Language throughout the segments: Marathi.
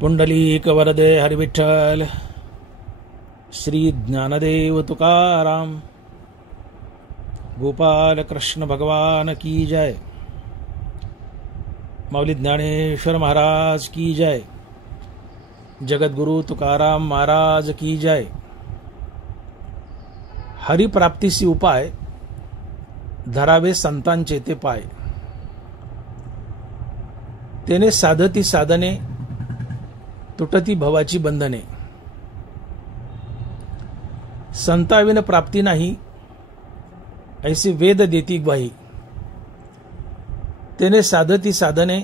पुंडलीक वरदे हरिविठ्ठल, श्री ज्ञानदेव तुकाराम, गोपाल कृष्ण भगवान की जय, माऊली ज्ञानेश्वर महाराज की जय, जगद्गुरु तुकाराम महाराज की जय। हरिप्राप्तीसी उपाय, धरावे संतांचे ते पाय। तेने साधती साधने, तुटती भवाची बंधने। संताविन प्राप्ती नाही, ऐसी वेद देती ग्वाही। तेने साधती साधने,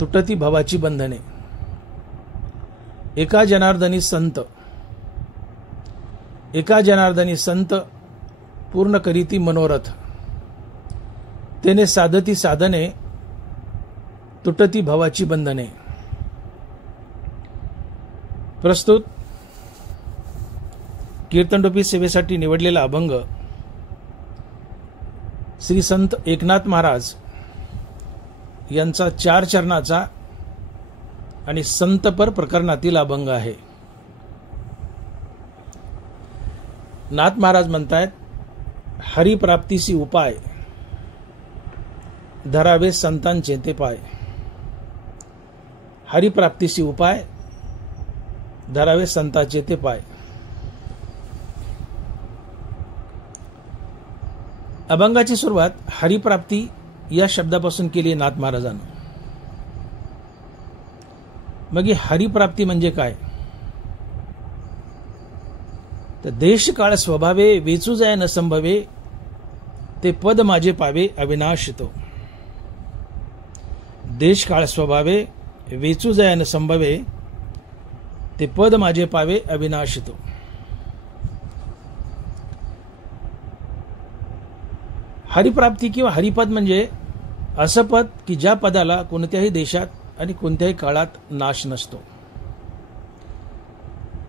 तुटती भवाची बंधने। एका जनार्दनी संत, एका जनार्दनी संत, पूर्ण करीती मनोरथ। तेने साधती साधने, तुटती भवाची बंधने। प्रस्तुत कीर्तनरूपी सेवेसाठी निवडलेला अभंग श्री संत एकनाथ महाराज यांचा 4 चरणाचा आणि संतपर प्रकरणातील अभंग आहे। नाथ महाराज म्हणतायत, हरिप्राप्तीसी उपाय, धरावे संतांचे ते पाय। हरिप्राप्तीसी उपाय, धरावे संतांचे ते पाय। अभंगाची सुरुवात हरिप्राप्ती या शब्दापासून केली नाथ महाराजांनी। मग ही हरिप्राप्ती म्हणजे काय? तर देश काळ स्वभावे, वेचू जाय न संभवे, ते पद माझे पावे अविनाश तो। देश काळ स्वभावे, वेचू जाय न संभवे, ते पद माझे पावे अविनाश तो। हरिप्राप्ती किंवा हरिपद म्हणजे असं पद की ज्या पदाला कोणत्याही देशात आणि कोणत्याही काळात नाश नसतो।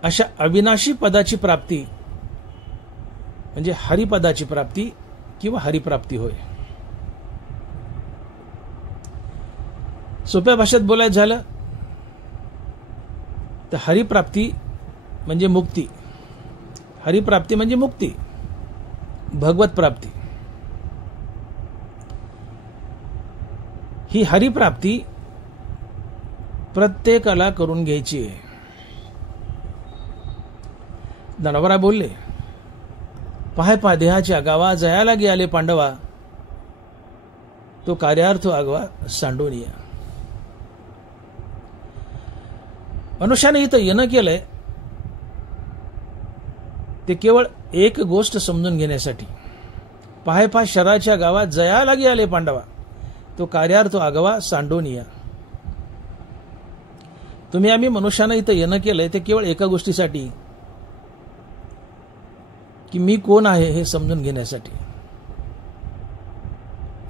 अशा अविनाशी पदाची प्राप्ती म्हणजे हरिपदाची प्राप्ती किंवा हरिप्राप्ती होय। सोप्या भाषेत बोलायचं झालं तर हरिप्राप्ती म्हणजे मुक्ती। हरिप्राप्ती म्हणजे मुक्ती, भगवत प्राप्ती। ही हरिप्राप्ती प्रत्येकाला करून घ्यायची आहे। नरवरा बोलले, पाय पा देहाच्या गावा, जयाला गेले पांडवा, तो कार्यार्थ आगवा सांडून या। मनुष्याने इथं येणं केलंय ते केवळ एक गोष्ट समजून घेण्यासाठी। पाय पा शराच्या गावात जयाला गेले पांडवा, तो कार्यार्थ आगवा सांडून या। तुम्ही आम्ही मनुष्यानं इथं येणं केलंय ते केवळ एका गोष्टीसाठी, की मी कोण आहे हे समजून घेण्यासाठी।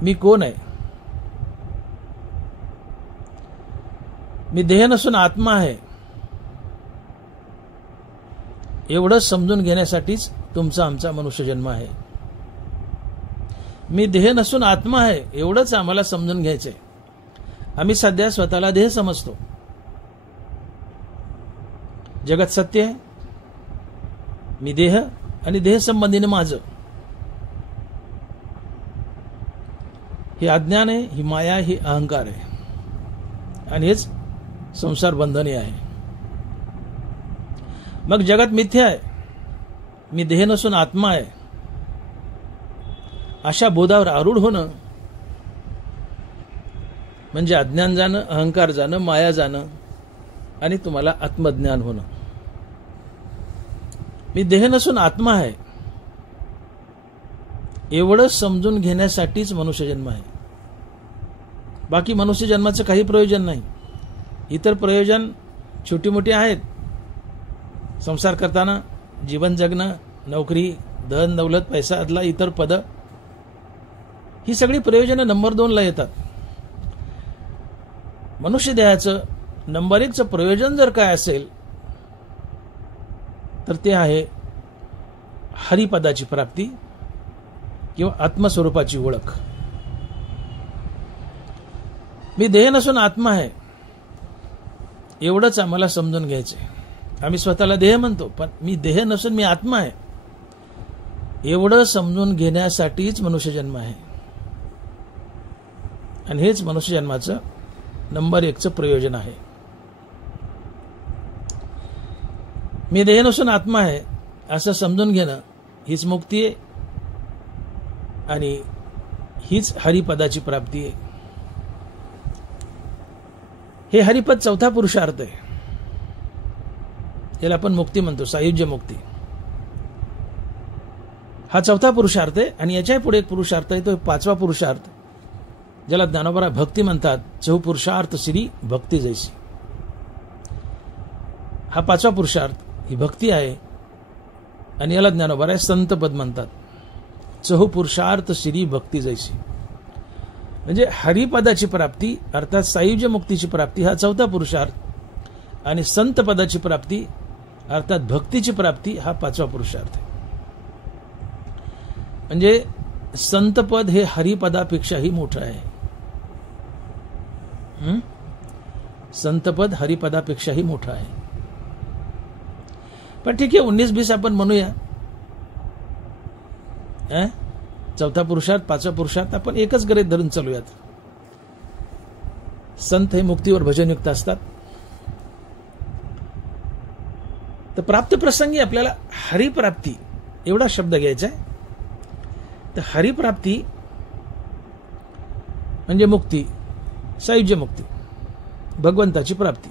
मी कोण आहे? मी देह नसून आत्मा आहे, एवढं समजून घेण्यासाठीच तुमचा आमचा मनुष्य जन्म आहे। मी देह नसून आत्मा आहे एवढंच आम्हाला समजून घ्यायचंय। आम्ही सध्या स्वतःला देह समजतो। जगत सत्य आहे, मी देह आणि देह संबंधीने माझं। हे अज्ञान आहे, ही माया, ही अहंकार आहे आणि हेच संसार बंधने आहे। मग जगत मिथ्या आहे, मी देह नसून आत्मा आहे, अशा बोधावर आरूढ होणं म्हणजे अज्ञान जाणं, अहंकार जाणं, माया जाणं आणि तुम्हाला आत्मज्ञान होणं। मी देह नसून आत्मा आहे एवढं समजून घेण्यासाठीच मनुष्य जन्म आहे। बाकी मनुष्य जन्माचं काही प्रयोजन नाही। इतर प्रयोजन छोटी मोठी आहेत, संसार करताना जीवन जगणं, नोकरी, धन दौलत, पैसा, अदला, इतर पद, ही सगळी प्रयोजनं नंबर 2 ला येतात। मनुष्य देहाचं नंबर 1चं प्रयोजन जर काय असेल तर ते आहे हरिपदाची प्राप्ती किंवा आत्मस्वरूपाची ओळख। मी देह नसून आत्मा आहे एवढंच आम्हाला समजून घ्यायचंय. आम्ही स्वतःला देह म्हणतो, पण मी देह नसून मी आत्मा आहे. एवढं समजून घेण्यासाठीच मनुष्यजन्म आहे. आणि हेच मनुष्यजन्माचं नंबर 1चं प्रयोजन आहे. मी देह नसून आत्मा आहे असं समजून घेणं हीच मुक्ती आहे आणि हीच हरिपदाची प्राप्ती आहे. हे हरिपद 4था पुरुषार्थ आहे. याला आपण मुक्ती म्हणतो, सायुज्य मुक्ती. हा 4था पुरुषार्थ आहे. आणि याच्या पुढे एक पुरुषार्थ आहे, तो 5वा पुरुषार्थ, ज्याला ज्ञानोबा भक्ती म्हणतात. चहुपुरुषार्थ श्री भक्ती जैसी. हा 5वा पुरुषार्थ ही भक्ती आहे. आणि याला ज्ञानोबा संत पद म्हणतात. चहुपुरुषार्थ श्री भक्ती जैसी म्हणजे हरिपदाची प्राप्ती अर्थात सायुज्य मुक्तीची प्राप्ती हा 4था पुरुषार्थ. आणि संत पदाची प्राप्ती अर्थात भक्तीची प्राप्ती हा 5वा पुरुषार्थ. म्हणजे संतपद हे हरिपदापेक्षाही मोठं आहे. संतपद हरिपदापेक्षाही मोठं आहे. पण ठीक आहे, 19-20 आपण म्हणूया. 4था पुरुषार्थ 5वा पुरुषार्थ आपण एकच गृहीत धरून चालूयात. संत हे मुक्तीवर भजनयुक्त असतात. तर प्राप्त प्रसंगी आपल्याला हरिप्राप्ती एवढा शब्द घ्यायचा आहे. तर हरिप्राप्ती म्हणजे मुक्ती, सायुज्य मुक्ती, भगवंताची प्राप्ती.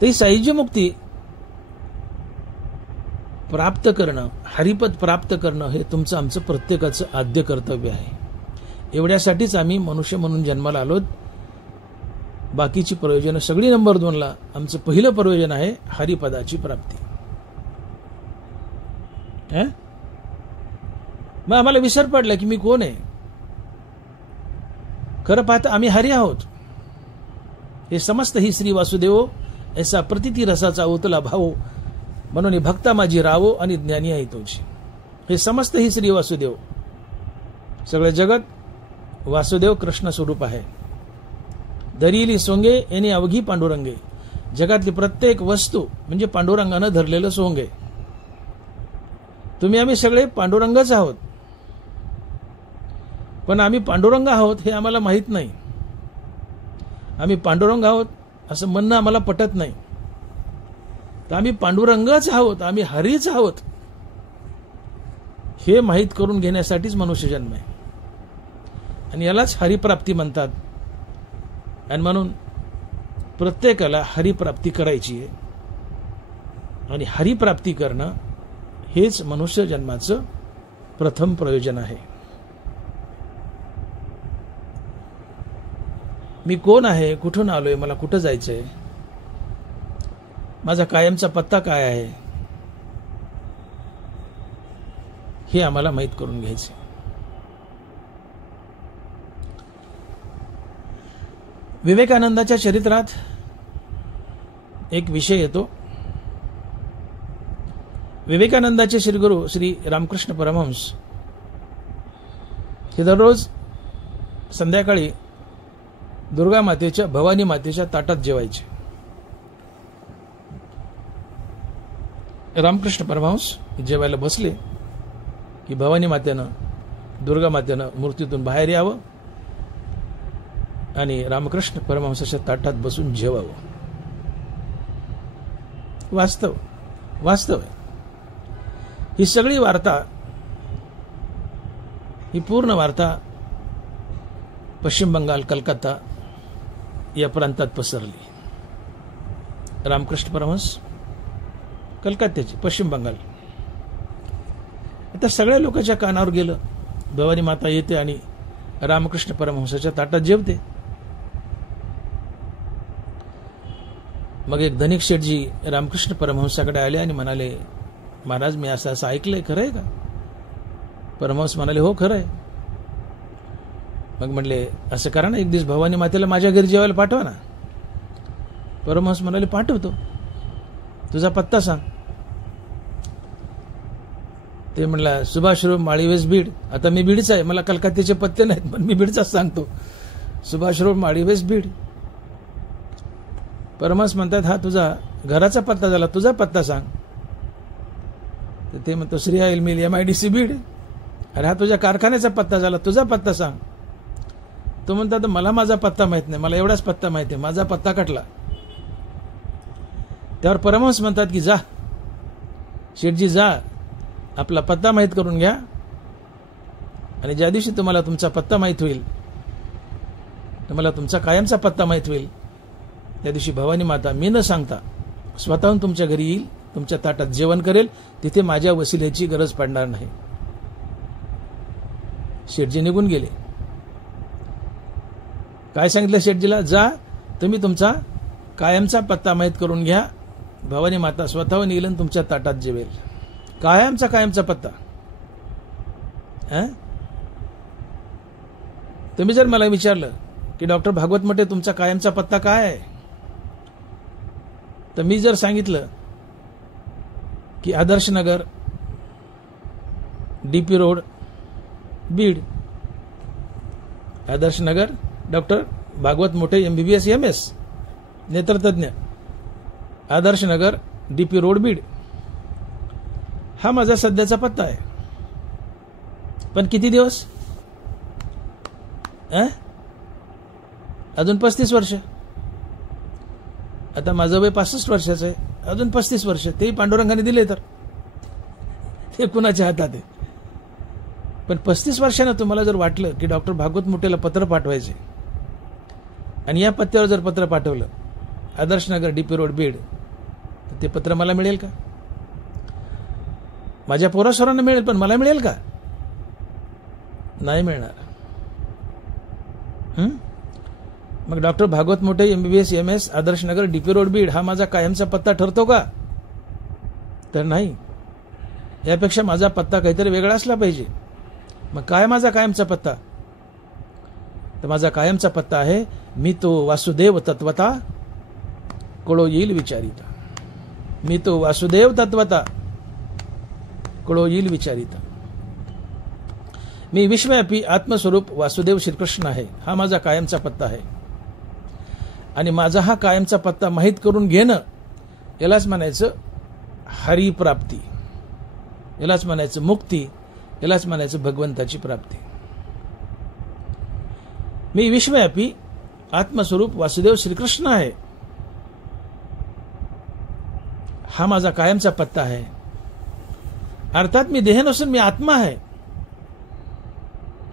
ती सायुज्य मुक्ती प्राप्त करणं, हरिपद प्राप्त करणं हे तुमचं आमचं प्रत्येकाचं आद्य कर्तव्य आहे. एवढ्यासाठीच आम्ही मनुष्य म्हणून जन्माला आलोत. बाकीची प्रयोजन सगळी नंबर 2ला. आमचं पहिलं प्रयोजन आहे हरिपदाची प्राप्ती. मग आम्हाला विसर पडला की मी कोण आहे. खरं पाहता आम्ही हरी आहोत. हे समस्त ही श्री वासुदेव ऐसा प्रतिती रसाचा ओतला भाव, म्हणून भक्ता माझी रावो आणि ज्ञानी आहे तोची. हे समस्त ही श्री वासुदेव, सगळे जगत वासुदेव कृष्ण स्वरूप आहे. धरिली सोंगे यांनी अवघी पांडुरंगे. जगातली प्रत्येक वस्तू म्हणजे पांडुरंगानं धरलेलं सोंगे. तुम्ही आम्ही सगळे पांडुरंगच आहोत. पण आम्ही पांडुरंग आहोत हे आम्हाला माहीत नाही. आम्ही पांडुरंग आहोत असं म्हणणं आम्हाला पटत नाही. तर आम्ही पांडुरंगच आहोत, आम्ही हरीच आहोत हे माहीत करून घेण्यासाठीच मनुष्य जन्म आहे. आणि यालाच हरिप्राप्ती म्हणतात. आणि म्हणून प्रत्येकाला हरिप्राप्ती करायची आहे. आणि हरिप्राप्ती करणं हेच मनुष्य जन्माचं प्रथम प्रयोजन आहे. मी कोण आहे, कुठून आलोय, मला कुठं जायचंय, माझा कायमचा पत्ता काय आहे हे आम्हाला माहीत करून घ्यायचे. विवेकानंदाच्या चरित्रात एक विषय येतो. विवेकानंदाचे श्रीगुरु श्री रामकृष्ण परमहंस हे दररोज संध्याकाळी दुर्गा मातेच्या, भवानी मातेच्या ताटात जेवायचे. रामकृष्ण परमहंस जेवायला बसले की भवानी मातेनं, दुर्गा मातेनं मूर्तीतून बाहेर यावं आणि रामकृष्ण परमहंसाच्या ताटात बसून जेवावं. वास्तव वास्तव आहे. ही सगळी वार्ता, ही पूर्ण वार्ता पश्चिम बंगाल, कलकत्ता या प्रांतात पसरली. रामकृष्ण परमहंस कलकत्त्याचे, पश्चिम बंगाल. आता सगळ्या लोकांच्या कानावर गेलं. भवानी माता येते आणि रामकृष्ण परमहंसाच्या ताटात जेवते. मग एक धनिक शेठजी रामकृष्ण परमहंसाकडे आले आणि म्हणाले, महाराज मी असं असं ऐकलंय, खरं आहे का? परमहंस म्हणाले, हो खरं आहे. मग म्हणले, असं करा ना, एक दिवस भवानी मातेला माझ्या घरी जेवायला पाठवा ना. परमहंस म्हणाले, पाठवतो, तुझा पत्ता सांग. ते म्हणला, सुभाषराव माळीवेस बीड. आता मी बीडचा आहे, मला कलकत्त्याचे पत्ते नाहीत, पण मी बीडचाच सांगतो. सुभाष रोड माळी वेस्ट बीड. परमहंस म्हणतात हा तुझा घराचा पत्ता झाला, तुझा पत्ता सांग. तर ते म्हणतो Shri oil mill MIDC Beed. अरे हा तुझ्या कारखान्याचा पत्ता झाला, तुझा पत्ता सांग. तो म्हणतात मला माझा पत्ता माहित नाही, मला एवढाच पत्ता माहिती आहे, माझा पत्ता कटला. त्यावर परमहंस म्हणतात की जा शेठजी जा, आपला पत्ता माहीत करून घ्या, आणि ज्या दिवशी तुम्हाला तुमचा पत्ता माहीत होईल, तुम्हाला तुमचा कायमचा पत्ता माहीत होईल, त्या दिवशी भवानी माता मी न सांगता स्वतःहून तुमच्या घरी येईल, तुमच्या ताटात जेवण करेल, तिथे माझ्या वसिलेची गरज पडणार नाही. शेठजी निघून गेले. काय सांगितलं शेठजीला? जा तुम्ही तुमचा कायमचा पत्ता माहीत करून घ्या, भवानी माता स्वतःहून येईल आणि तुमच्या ताटात जेवेल. कायमचा पत्ता. तुम्ही जर मला विचारलं की डॉक्टर भागवत मोठे तुमचा कायमचा पत्ता काय आहे, तर मी जर सांगितलं की Adarsh Nagar DP road Beed, Adarsh Nagar doctor Bhagwat मोठे MBBS MS नेत्रतज्ञ, Adarsh Nagar DP road Beed, हा माझा सध्याचा पत्ता आहे. पण किती दिवस? अजून 35 वर्ष. आता माझं वय 65 वर्षाचं आहे, अजून 35 वर्ष. तेही पांडुरंगाने दिले तर ते कुणाच्या हातात आहे. पण 35 वर्षानं तुम्हाला जर वाटलं की डॉक्टर भागवत मोठेला पत्र पाठवायचे, आणि या पत्त्यावर जर पत्र पाठवलं आदर्श नगर DP रोड बीड, तर ते पत्र मला मिळेल का? माझ्या पोरासोरांना मिळेल, पण मला मिळेल का? नाही मिळणार. मग डॉक्टर भागवत मोठे MBBS MS Adarsh Nagar DP road Beed हा माझा कायमचा पत्ता ठरतो का? तर नाही. यापेक्षा माझा पत्ता काहीतरी वेगळा असला पाहिजे. मग काय माझा कायमचा पत्ता? तर माझा कायमचा पत्ता आहे मी तो वासुदेव तत्वता कोळो येईल विचारिता. मी तो वासुदेव तत्वता कोळो येईल विचारिता. मी विश्वव्यापी आत्मस्वरूप वासुदेव श्रीकृष्ण आहे, हा माझा कायमचा पत्ता आहे. आणि माझा हा कायमचा पत्ता माहीत करून घेणं, यालाच म्हणायचं हरिप्राप्ती, यालाच म्हणायचं मुक्ती, यालाच म्हणायचं भगवंताची प्राप्ती. मी विश्वव्यापी आत्मस्वरूप वासुदेव श्रीकृष्ण आहे, हा माझा कायमचा पत्ता आहे. अर्थात मी देह नसून मी आत्मा आहे,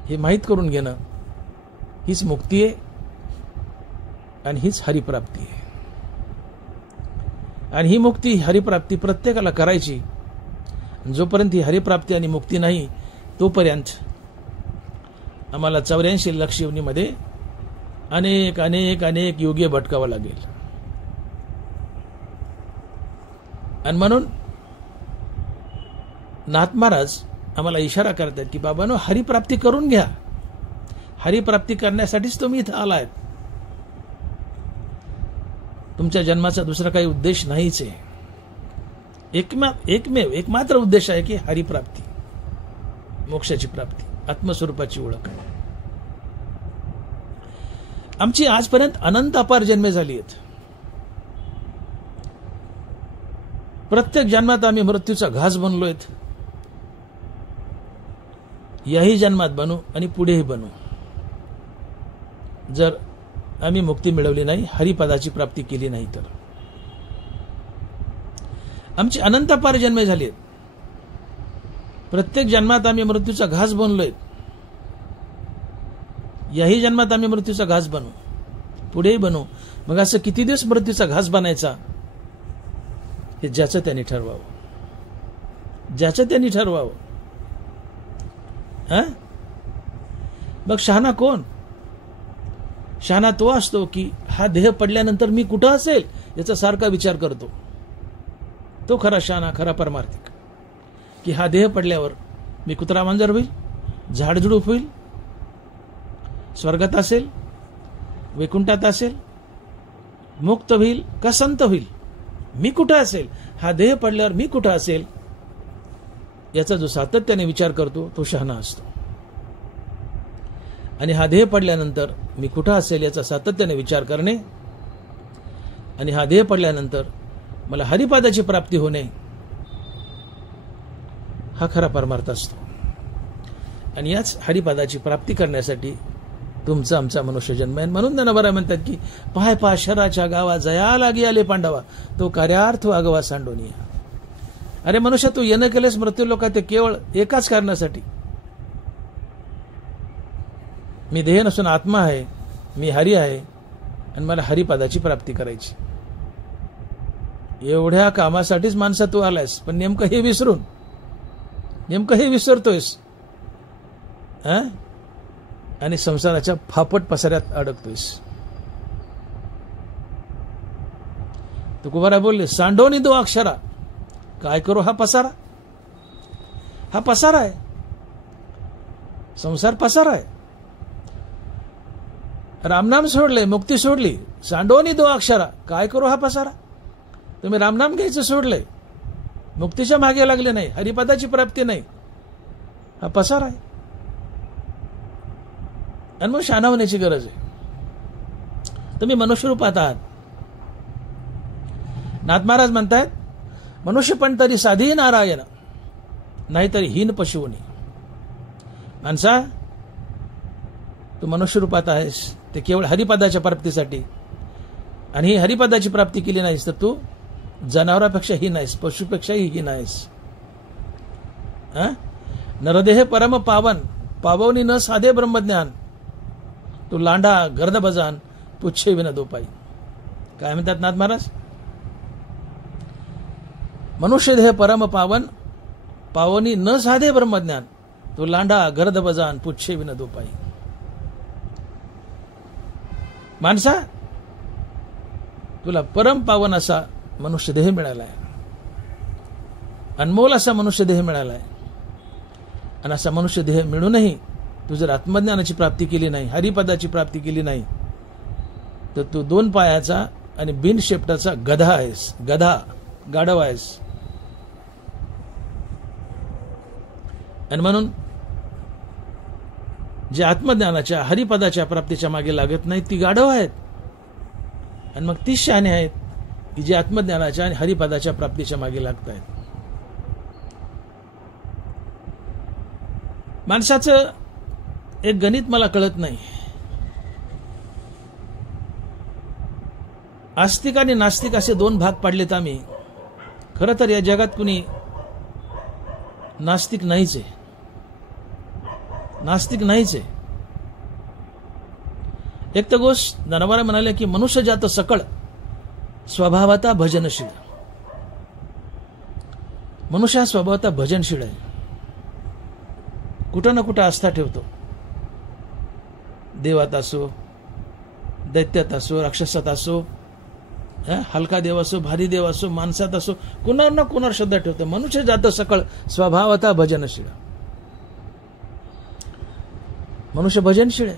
हे माहीत करून घेणं हीच मुक्ती आहे आणि हीच हरिप्राप्ती आहे. आणि ही मुक्ती हरिप्राप्ती प्रत्येकाला करायची. जोपर्यंत ही हरिप्राप्ती आणि मुक्ती नाही, तोपर्यंत आम्हाला 84 लक्ष योनीमध्ये अनेक अनेक अनेक युगे भटकावं लागेल. आणि म्हणून नाथ महाराज आम्हाला इशारा करतात की बाबांनो, हरिप्राप्ती करून घ्या. हरिप्राप्ती करण्यासाठीच तुम्ही इथं आलात. तुमच्या जन्माचा दुसरा काही उद्देश नाहीच आहे. एकमात्र उद्देश आहे की हरिप्राप्ती, मोक्षाची प्राप्ती, आत्मस्वरूपाची ओळख. आमची आजपर्यंत अनंत अपार जन्मे झाली आहेत. प्रत्येक जन्मात आम्ही मृत्यूचा घास बनलोय. याही जन्मात बनू आणि पुढेही बनू, जर आम्ही मुक्ती मिळवली नाही, हरिपदाची प्राप्ती केली नाही तर. आमची अनंत अपार जन्मे झाली आहेत. प्रत्येक जन्मात आम्ही मृत्यूचा घास बनलोय. याही जन्मात आम्ही मृत्यूचा घास बनू, पुढेही बनू. मग असं किती दिवस मृत्यूचा घास बनायचा, हे ज्याचं त्यांनी ठरवावं. ज्याचं त्यांनी ठरवावं. मग शहाणा कोण? शहाणा तो असतो की हा देह पडल्यानंतर मी कुठं असेल याचा सारखा विचार करतो. तो खरा शहाणा, खरा परमार्थिक. की हा देह पडल्यावर मी कुत्रा मांजर होईल, झाडझुडूप होईल, स्वर्गात असेल, वैकुंठात असेल, मुक्त होईल का संत होईल, मी कुठं असेल, हा देह पडल्यावर मी कुठं असेल, याचा जो सातत्याने विचार करतो तो शहाणा असतो. आणि हा ध्येय पडल्यानंतर मी कुठं असेल याचा सातत्याने विचार करणे आणि हा ध्येय पडल्यानंतर मला हरिपादाची प्राप्ती होणे हा खरा परमार्थ असतो. आणि याच हरिपादाची प्राप्ती करण्यासाठी तुमचा आमचा मनुष्य जन्म आहे. म्हणून ज्ञानोबा म्हणतात की पाय पाशराच्या गावा जया लागी आले पांडवा तो कार्यार्थ वागवा सांडोनिया. अरे मनुष्य, तू येणं केलेस मृत्यू लोकात ते केवळ एकाच कारणासाठी, मी देह नसून आत्मा आहे, मी हरी आहे आणि मला हरिपादाची प्राप्ती करायची. एवढ्या कामासाठीच माणसा तू आलायस, पण नेमकं हे विसरतोयस आणि संसाराच्या फापट पसाऱ्यात अडकतोयस. तुकोबाराय बोलले, सांडोनी दो अक्षरा काय करू हा पसारा आहे, संसार पसारा आहे. रामनाम सोडले, मुक्ती सोडली, सांडोनी दो अक्षरा काय करू हा पसारा. तुम्ही रामनाम घ्यायचं सोडले, मुक्तीच्या मागे लागले नाही, हरिपदाची प्राप्ती नाही, हा पसारा आहे. आणि मग शहाणा होण्याची गरज आहे. तुम्ही मनुष्य रूपात आहात. नाथ महाराज म्हणतायत, मनुष्य पण तरी साधी नारायण, नाहीतरी हीन पशुवनी. माणसा, तू मनुष्य रूपात आहेस ते केवळ हरिपदाच्या प्राप्तीसाठी, आणि ही हरिपदाची प्राप्ती केली नाहीस तर तू जनावरापेक्षा ही नाहीस, पशुपेक्षाही ही नाहीस. नरदेह परम पावन, पावनी न साधे ब्रह्मज्ञान, तू लांडा गर्द बजान पुच्छे विन दोपाई. काय म्हणतात नाथ महाराज, मनुष्य देह परम पावन, पावनी न साधे ब्रह्मज्ञान, तू लांडा गर्द बजान पुच्छे विन दोपाई. माणसा, तुला परम पावन असा मनुष्य देह मिळालाय, अनमोल असा मनुष्य देह मिळालाय. आणि असा मनुष्य देह मिळूनही तू जर आत्मज्ञानाची प्राप्ती केली नाही, हरिपदाची प्राप्ती केली नाही, तर तू 2 पायाचा आणि बिन शेपटाचा गधा आहेस, गाढव आहेस. आणि म्हणून जे आत्मज्ञानाच्या हरिपदाच्या प्राप्तीच्या मागे लागत नाही ती गाढव आहेत. आणि मग ती शहाणे आहेत की जे आत्मज्ञानाच्या आणि हरिपदाच्या प्राप्तीच्या मागे लागत आहेत. माणसाचं एक गणित मला कळत नाही. आस्तिक आणि नास्तिक असे 2 भाग पाडलेत आम्ही. खरं तर या जगात कुणी नास्तिक नाहीच आहे, नास्तिक नाहीच आहे. एक तर गोष्ट ज्ञानोबा म्हणाले की मनुष्य जात सकळ स्वभावता भजनशील. मनुष्य हा स्वभावता भजनशील आहे, कुठं ना कुठं आस्था ठेवतो. देवात असो, दैत्यात असो, राक्षसात असो, हलका देव असो, भारी देव असो, माणसात असो, कुणावर ना कुणावर श्रद्धा ठेवतो. मनुष्य जात सकळ स्वभावता भजनशील. मनुष्य भजनशील आहे.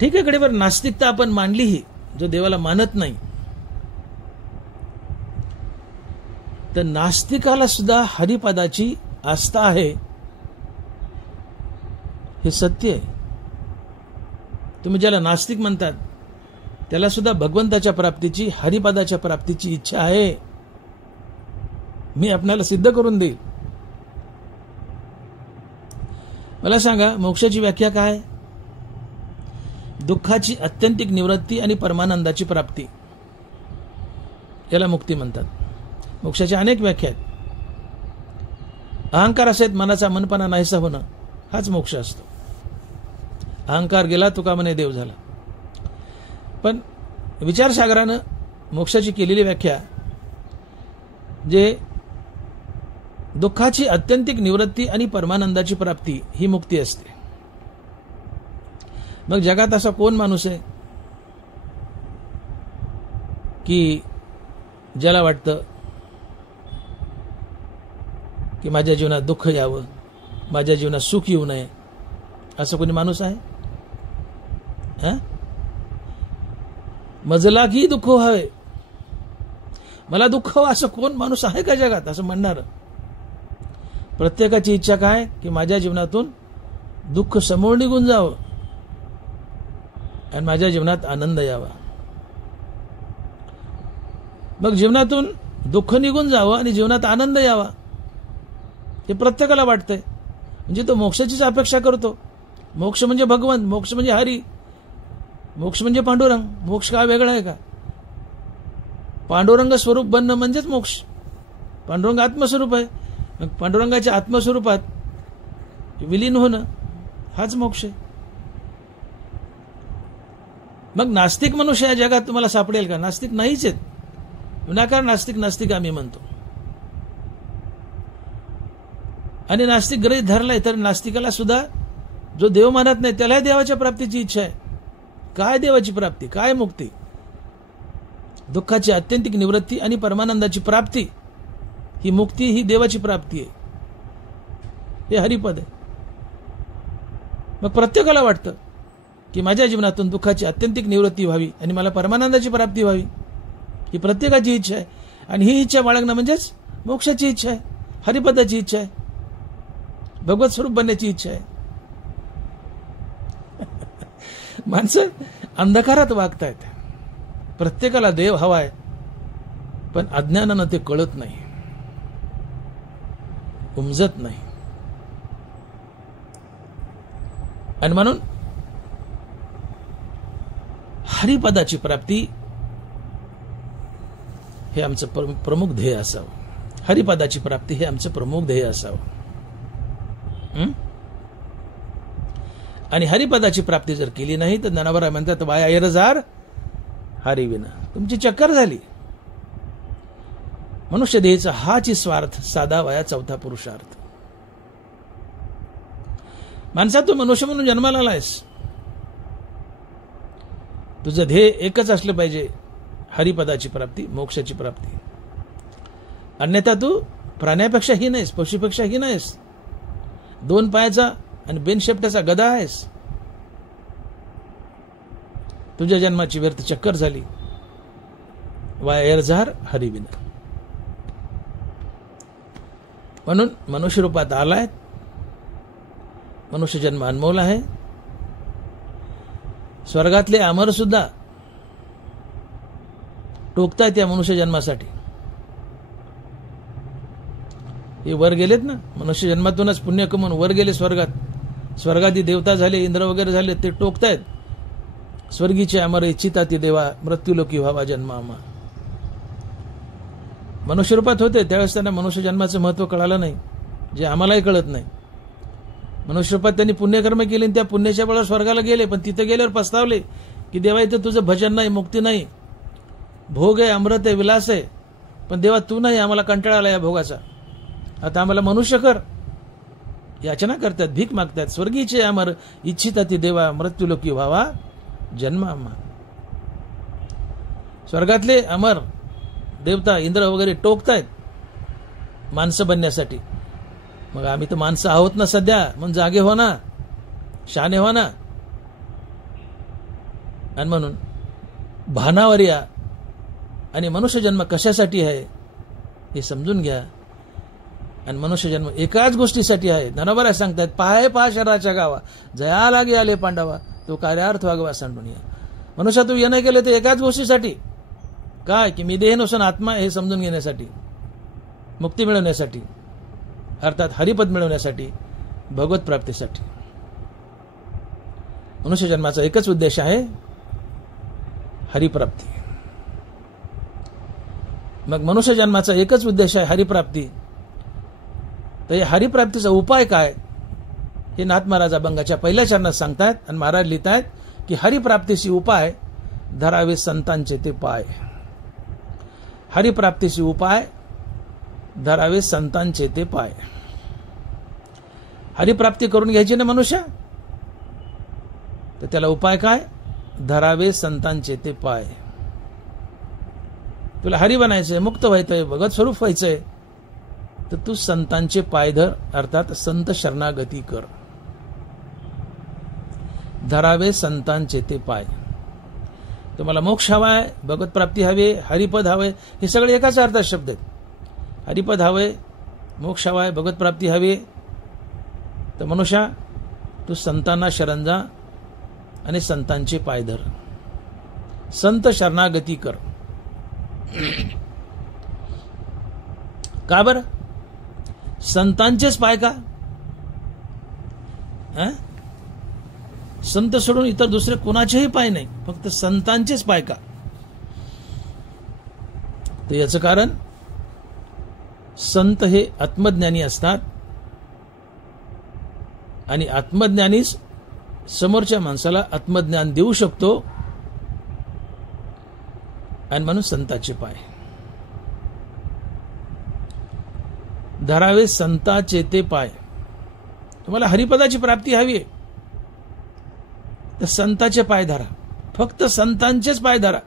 ठीक आहे, कडेवर नास्तिकता आपण मांडलीही, जो देवाला मानत नाही, तर नास्तिकाला सुद्धा हरिपदाची आस्था आहे, हे सत्य आहे. तुम्ही ज्याला नास्तिक म्हणतात त्याला सुद्धा भगवंताच्या प्राप्तीची, हरिपदाच्या प्राप्तीची इच्छा आहे. मी आपल्याला सिद्ध करून देईल. मला सांगा, मोक्षाची व्याख्या काय? दुःखाची अत्यंतिक निवृत्ती आणि परमानंदाची प्राप्ती, याला मुक्ती म्हणतात. मोक्षाच्या अनेक व्याख्या आहेत. अहंकार असेल, मनाचा मनपणा नाहीसा होणं, हाच मोक्ष असतो. अहंकार गेला, तुका म्हणे देव झाला. पण विचारसागरानं मोक्षाची केलेली व्याख्या, जे दुःखाची अत्यंतिक निवृत्ती आणि परमानंदाची प्राप्ती, ही मुक्ती असते. मग जगात असा कोण माणूस आहे की ज्याला वाटतं की माझ्या जीवनात दुःख यावं, माझ्या जीवनात सुख येऊ नये, असं कोणी माणूस आहे? मजला की दुःख व्हावे, मला दुःख व्हावं, असं कोण माणूस आहे का जगात असं म्हणणार? प्रत्येकाची इच्छा काय की माझ्या जीवनातून दुःख समोर निघून जावं आणि माझ्या जीवनात आनंद यावा. मग जीवनातून दुःख निघून जावं आणि जीवनात आनंद यावा हे प्रत्येकाला वाटतंय. म्हणजे तो मोक्षाचीच अपेक्षा करतो. मोक्ष म्हणजे भगवंत, मोक्ष म्हणजे हरी, मोक्ष म्हणजे पांडुरंग. मोक्ष का वेगळा आहे का? पांडुरंग स्वरूप बनणं म्हणजेच मोक्ष. पांडुरंग आत्मस्वरूप आहे. मग पांडुरंगाच्या आत्मस्वरूपात विलीन होणं हाच मोक्ष आहे. मग नास्तिक मनुष्य या जगात तुम्हाला सापडेल का? नास्तिक नाहीच आहेत. विनाकारण नास्तिक आम्ही म्हणतो. आणि नास्तिक गृहीत धरलाय तर नास्तिकाला सुद्धा जो देव मानत नाही त्यालाही देवाच्या प्राप्तीची इच्छा आहे. काय देवाची प्राप्ती, काय मुक्ती? दुःखाची आत्यंतिक निवृत्ती आणि परमानंदाची प्राप्ती. ही मुक्ती ही देवाची प्राप्ती आहे. हे हरिपद आहे. मग प्रत्येकाला वाटतं की माझ्या जीवनातून दुःखाची आत्यंतिक निवृत्ती व्हावी आणि मला परमानंदाची प्राप्ती व्हावी. ही प्रत्येकाची इच्छा आहे. आणि ही इच्छा बाळगणं म्हणजेच मोक्षाची इच्छा आहे, हरिपदाची इच्छा आहे, भगवत स्वरूप बनण्याची इच्छा आहे. माणसं अंधकारात वागतायत. प्रत्येकाला देव हवाय, पण अज्ञानानं ते कळत नाही, उमजत नाही. आणि म्हणून हरिपदाची प्राप्ती हे आमचं प्रमुख ध्येय असावं. हरिपदाची प्राप्ती हे आमचं प्रमुख ध्येय असावं. आणि हरिपदाची प्राप्ती जर केली नाही तर ज्ञानावरा म्हणतात वाया एरजार हरिविना. तुमची चक्कर झाली. मनुष्य देहाचा हाची स्वार्थ साधा वया चौथा पुरुषार्थ. माणसा तू मनुष्य म्हणून जन्माला आलायस. तुझं ध्येय एकच असलं पाहिजे, हरिपदाची प्राप्ती, मोक्षाची प्राप्ती. अन्यथा तू प्राण्यापेक्षा ही नाहीस, पशुपेक्षा ही नाहीस. 2 पायाचा आणि बेनशेपटाचा गदा आहेस. तुझ्या जन्माची व्यर्थ चक्कर झाली. वाया एरजार हरिविना. म्हणून मनुष्य रूपात आलाय. मनुष्य जन्म अनमोल आहे. स्वर्गातले अमर सुद्धा टोकतायत या मनुष्य जन्मासाठी. हे वर गेलेत ना, मनुष्य जन्मातूनच पुण्य कमवून वर गेले स्वर्गात. स्वर्गादी देवता झाले, इंद्र वगैरे झाले, ते टोकतायत स्वर्गीचे अमर इच्छिता ती देवा मृत्यूलोकी व्हावा जन्मामा. मनुष्य रूपात होते त्यावेळेस त्यांना मनुष्य जन्माचं महत्व कळालं नाही, जे आम्हालाही कळत नाही. मनुष्य रूपात त्यांनी पुण्यकर्म केले आणि त्या पुण्याच्या बळावर स्वर्गाला गेले, पण तिथे गेल्यावर पस्तावले की देवा इथं तुझं भजन नाही, मुक्ती नाही, भोग आहे, अमृत आहे, विलास आहे, पण देवा तू नाही, आम्हाला कंटाळा आला या भोगाचा, आता आम्हाला मनुष्य कर. याचना करतात, भीक मागतात. स्वर्गीचे अमर इच्छिता ती देवा मृत्यूलोकी व्हावा जन्मामा. स्वर्गातले अमर देवता इंद्र वगैरे टोकतायत माणसं बनण्यासाठी. मग आम्ही तर माणसं आहोत ना सध्या, मग जागे हो ना, शहाणे हो ना. आणि म्हणून भानावर या आणि मनुष्य जन्म कशासाठी आहे हे समजून घ्या. आणि मनुष्य जन्म एकाच गोष्टीसाठी आहे. ज्ञानोबा सांगतात, पाहे पहा शहराच्या गावा, जया लागे आले पांडवा, तो कार्यार्थ वागवा सांडून या. मनुष्य तू येणं केलं तर एकाच गोष्टीसाठी, काय की मी देह नसून आत्मा हे समजून घेण्यासाठी, मुक्ती मिळवण्यासाठी, अर्थात हरिपद मिळवण्यासाठी, भगवत प्राप्तीसाठी. मनुष्य जन्माचा एकच उद्देश आहे, हरिप्राप्ती. मग मनुष्य जन्माचा एकच उद्देश आहे हरिप्राप्ती. तर या हरिप्राप्तीचा उपाय काय हे नाथ महाराज अभंगाच्या पहिल्या चरणात सांगतात. आणि महाराज लिहितायत की हरिप्राप्तीशी उपाय धरावे संतांचे ते पाय. हरिप्राप्तीशी उपाय धरावे संतांचे ते पाय. हरिप्राप्ती करून घ्यायची ना मनुष्य, तर त्याला उपाय काय? धरावे संतांचे ते पाय. तुला हरी बनायचंय, मुक्त व्हायचंय, भगत स्वरूप व्हायचंय, तर तू संतांचे पाय धर, अर्थात संत शरणागती कर. धरावे संतांचे ते पाय. तुम्हाला मोक्ष हवाय, भगवत प्राप्ती हवे, हरिपद हवे, हे सगळे एकाच अर्थात शब्द आहेत. हरिपद हवे, मोक्ष हवाय, भगवत प्राप्ती हवी, तर मनुष्या तू संतांना शरण जा आणि संतांचे पाय धर, संत शरणागती कर. का बरं? संतांचेच पाय का? संत सोडून इतर दुसरे कोणाचेही पाय नाही, फक्त संतांचेच पाय का? तर याचं कारण संत हे आत्मज्ञानी असतात आणि आत्मज्ञानीच समोरच्या माणसाला आत्मज्ञान देऊ शकतो, आणि म्हणून संताचे पाय धरावे, संताचे ते पाय. तुम्हाला हरिपदाची प्राप्ती हवी आहे तर संताचे पाय धरा, फक्त संतांचेच पाय धरा.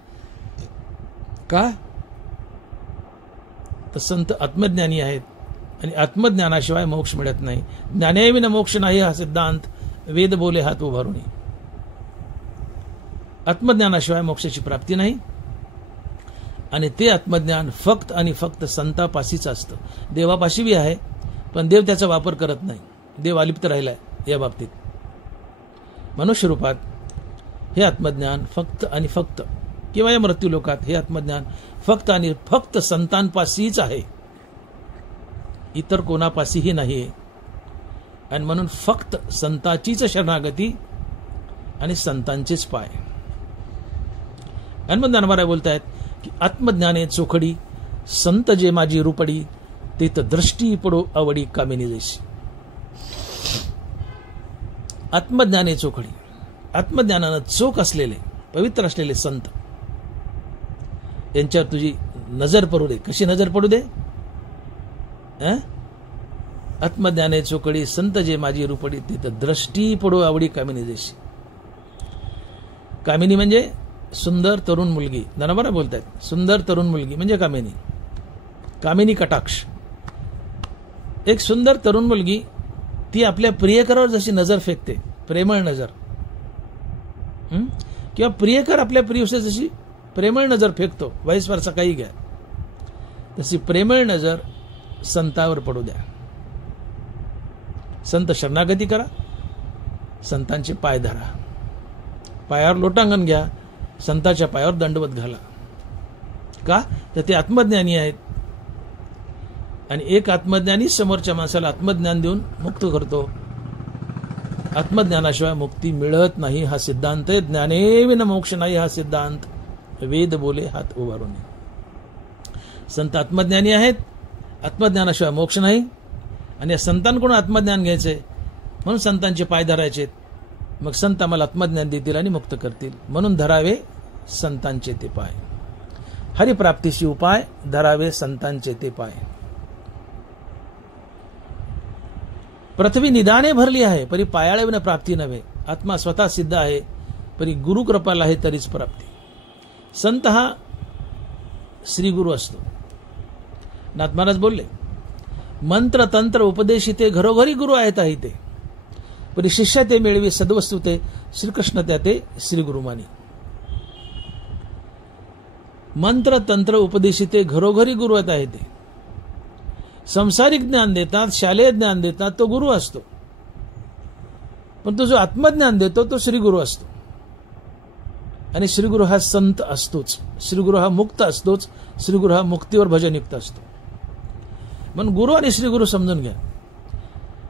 का? तर संत आत्मज्ञानी आहेत आणि आत्मज्ञानाशिवाय मोक्ष मिळत नाही. ज्ञानेविना मोक्ष नाही हा सिद्धांत वेद बोले हात उभारून. आत्मज्ञानाशिवाय मोक्षाची प्राप्ती नाही, आणि ते आत्मज्ञान फक्त आणि फक्त संतापाशीच असतं. देवापाशी बी आहे, पण देव त्याचा वापर करत नाही. देव अलिप्त राहिलाय या बाबतीत. मनुष्य रूपात हे आत्मज्ञान फक्त आणि फक्त, किंवा या मृत्यू लोकात हे आत्मज्ञान फक्त आणि फक्त संतांपाशीच आहे, इतर कोणापाशीही नाही. आणि म्हणून फक्त संतांचीच शरणागती आणि संतांचेच पाय. आणि मग ज्ञानमारा बोलतायत की आत्मज्ञाने चोखडी, संत जे माझी रूपडी, ते तर दृष्टी पडो आवडी कामिनी जैसी. आत्मज्ञाने चोखडी, आत्मज्ञानानं चोख असलेले पवित्र असलेले संत, यांच्यावर तुझी नजर पडू दे. कशी नजर पडू दे? आत्मज्ञाने चोखडी, संत जे माझी रूपडी, ते तर दृष्टी पडो आवडी कामिनी जैसी. कामिनी म्हणजे सुंदर तरुण मुलगी. ज्ञानोबा बोलतायत सुंदर तरुण मुलगी म्हणजे कामिनी. कामिनी कटाक्ष. एक सुंदर तरुण मुलगी ती आपल्या प्रियकरावर जशी नजर फेकते, प्रेमळ नजर, किंवा प्रियकर आपल्या प्रियसे जशी प्रेमळ नजर फेकतो, वाईस वर्षा काही घ्या, तशी प्रेमळ नजर संतावर पडू द्या. संत शरणागती करा, संतांचे पाय धरा, पायावर लोटांगण घ्या, संतांच्या पायावर दंडवत घाला. का? तर ते आत्मज्ञानी आहेत, आणि एक आत्मज्ञानी समोरच्या माणसाला आत्मज्ञान देऊन मुक्त करतो. आत्मज्ञानाशिवाय मुक्ती मिळत नाही हा सिद्धांत आहे. ज्ञानेविना मोक्ष नाही हा सिद्धांत वेद बोले हात उभारून. संत आत्मज्ञानी आहेत, आत्मज्ञानाशिवाय मोक्ष नाही, आणि या संतांकडून आत्मज्ञान घ्यायचंय, म्हणून संतांचे पाय धरायचे. मग संत आम्हाला आत्मज्ञान देतील आणि मुक्त करतील. म्हणून धरावे संतांचे ते पाय. हरिप्राप्तीशी उपाय धरावे संतांचे ते पाय. पृथ्वी निदाने भरली आहे परी पायाळविना प्राप्ती नव्हे. आत्मा स्वतः सिद्ध आहे परी गुरु कृपाला आहे तरीच प्राप्ती. संत हा श्रीगुरु असतो. नाथ महाराज बोलले, मंत्र तंत्र उपदेशिते घरोघरी गुरु आहेत आहे ते, परी शिष्य ते मिळवी सद्वस्तु ते श्रीकृष्ण त्या ते श्रीगुरु मानी. मंत्र तंत्र उपदेशिते घरोघरी गुरु आहे ते. संसारिक ज्ञान देतात, शालेय ज्ञान देतात, तो गुरु असतो. पण तो जो आत्मज्ञान देतो तो श्रीगुरु असतो. आणि श्रीगुरु हा संत असतोच, श्रीगुरु हा मुक्त असतोच, श्रीगुरु हा मुक्तीवर भजनयुक्त असतो. म्हणून गुरु आणि श्रीगुरु समजून घ्या.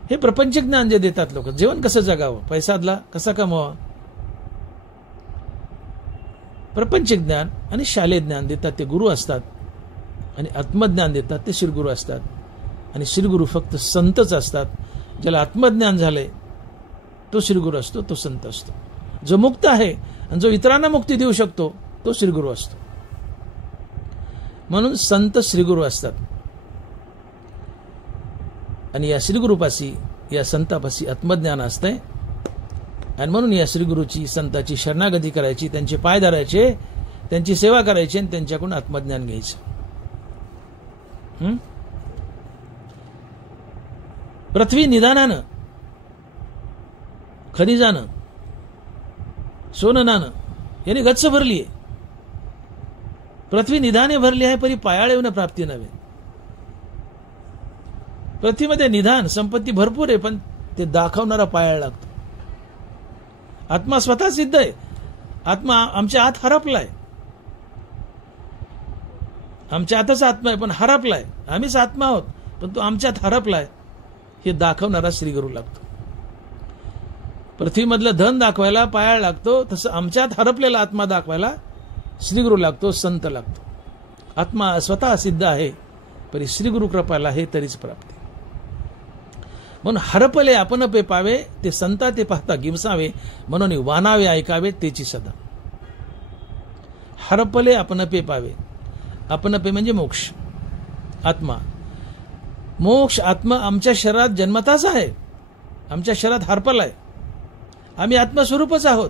हे प्रपंच ज्ञान जे देतात लोक, जीवन कसं जगावं, पैसा आदला कसा कमवावा, प्रपंच ज्ञान आणि शालेय ज्ञान देतात ते गुरु असतात, आणि आत्मज्ञान देतात ते श्रीगुरु असतात. आणि श्रीगुरु फक्त संतच असतात. ज्याला आत्मज्ञान झालंय तो श्रीगुरु असतो, तो संत असतो. जो मुक्त आहे आणि जो इतरांना मुक्ती देऊ शकतो तो श्रीगुरु असतो. म्हणून संत श्रीगुरु असतात. आणि या श्रीगुरुपाशी, या संतापाशी आत्मज्ञान असतंय. आणि म्हणून या श्रीगुरूची, संताची शरणागती करायची, त्यांचे पाय धरायचे, त्यांची सेवा करायची आणि त्यांच्याकडून आत्मज्ञान घ्यायचं. पृथ्वी निदानानं, खनिजानं, सोननानं याने गच्च भरली आहे. पृथ्वी निधाने भरली आहे परी पायाळेवनं प्राप्ती नव्हे. पृथ्वीमध्ये निधान संपत्ती भरपूर आहे, पण ते दाखवणारा पायाळा लागतो. आत्मा स्वतः सिद्ध आहे. आत्मा आमच्या आत हरपलाय. आमच्या आतच आत्मा आहे पण हरपलाय. आम्हीच आत्मा आहोत पण तो आमच्यात हरपलाय हे दाखवणारा श्रीगुरू लागतो. पृथ्वीमधलं धन दाखवायला पायाळ लागतो, तसं आमच्यात हरपलेला आत्मा दाखवायला श्रीगुरू लागतो, संत लागतो. आत्मा स्वतः सिद्ध आहे परी श्रीगुरू कृपाला हे तरीच प्राप्ती. म्हणून हरपले आपण पे पावे, ते संता ते पाहता गिवसावे, म्हणून वानावे ऐकावे तेची सदा. हरपले आपण पे पावे. आपण पे म्हणजे मोक्ष, आत्मा. मोक्ष आत्मा आमच्या शरीरात जन्मताच आहे, आमच्या शरीरात हरपलाय. आम्ही आत्मस्वरूपच आहोत,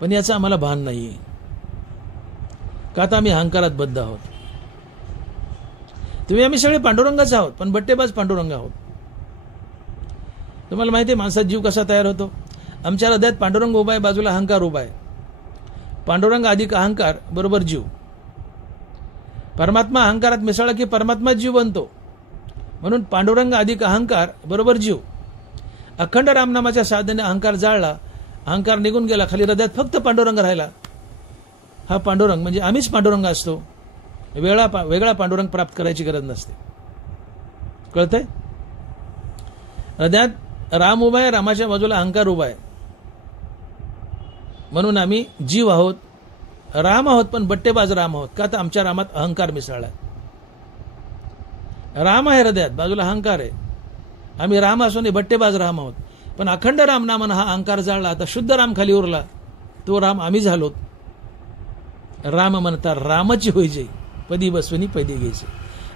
पण याचं आम्हाला भान नाहीये. का तर आम्ही अहंकारात बद्ध आहोत. तुम्ही आम्ही सगळे पांडुरंगाच आहोत, पण बट्टेबाज पांडुरंग आहोत. तुम्हाला माहिती आहे माणसात जीव कसा तयार होतो. आमच्या हृदयात पांडुरंग उभा आहे, बाजूला अहंकार उभा आहे. पांडुरंग अधिक अहंकार बरोबर जीव. परमात्मा अहंकारात मिसळला की परमात्मा जीव बनतो. म्हणून पांडुरंग अधिक अहंकार बरोबर जीव. अखंड रामनामाच्या साधनेने अहंकार जाळला, अहंकार निघून गेला, खाली हृदयात फक्त पांडुरंग राहिला. हा पांडुरंग म्हणजे आम्हीच पांडुरंग असतो. वेगळा पांडुरंग प्राप्त करायची गरज नसते. कळतंय? हृदयात राम उभा आहे, रामाच्या बाजूला अहंकार उभा आहे. म्हणून आम्ही जीव आहोत, राम आहोत, पण बट्टेबाज राम आहोत. का तर आमच्या रामात अहंकार मिसळलाय. राम आहे हृदयात, बाजूला अहंकार आहे. आम्ही राम असून बट्टेबाज राम आहोत. पण अखंड राम नामानं हा अहंकार जाळला, आता शुद्ध राम खाली उरला. तो राम आम्ही झालोत. राम म्हणता रामाची होईजे, पदी बसवनी पैदी घ्यायचे.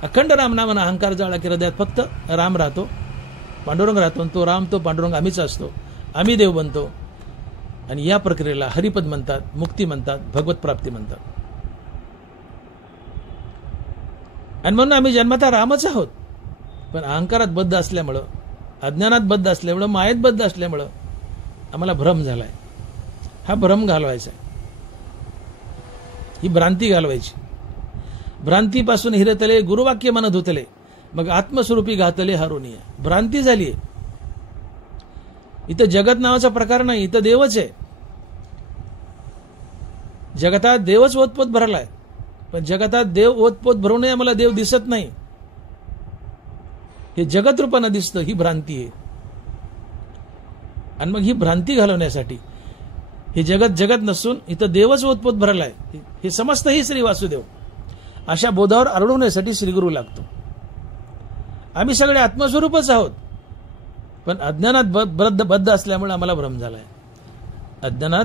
अखंड राम नामानं अहंकार जाळला की हृदयात फक्त राम राहतो, पांडुरंग राहतो. तो राम तो पांडुरंग आम्हीच असतो. आम्ही देव बनतो. आणि या प्रक्रियेला हरिपद म्हणतात, मुक्ती म्हणतात, भगवत प्राप्ती म्हणतात. आणि म्हणून आम्ही जन्मतः रामच आहोत, पण अहंकारात बद्ध असल्यामुळं, अज्ञानात बद्ध असल्यामुळं, मायेत बद्ध असल्यामुळं आम्हाला भ्रम झालाय. हा भ्रम घालवायचा आहे, ही भ्रांती घालवायची. भ्रांतीपासून हिरतले गुरुवाक्य मन धुतले, मग आत्मस्वरूपी घातले हारुनिया. भ्रांती झालीय. इथं जगत नावाचा प्रकार नाही, इथं देवच आहे. जगतात देवच ओतपोत भरलाय, पण जगतात देव ओतपोत भरू नये मला देव दिसत नाही, हे जगत रूपानं दिसतं. ही भ्रांती आहे. आणि मग ही भ्रांती घालवण्यासाठी हे जगत नसून इथं देवच ओतपोत भरलाय हे समजतं ही श्री वासुदेव. अशा बोधावर अरळवण्यासाठी श्रीगुरू लागतो. आम्ही सगळे आत्मस्वरूपच आहोत, पण अज्ञानात बद्ध असल्यामुळे आम्हाला भ्रम झालाय. अज्ञानात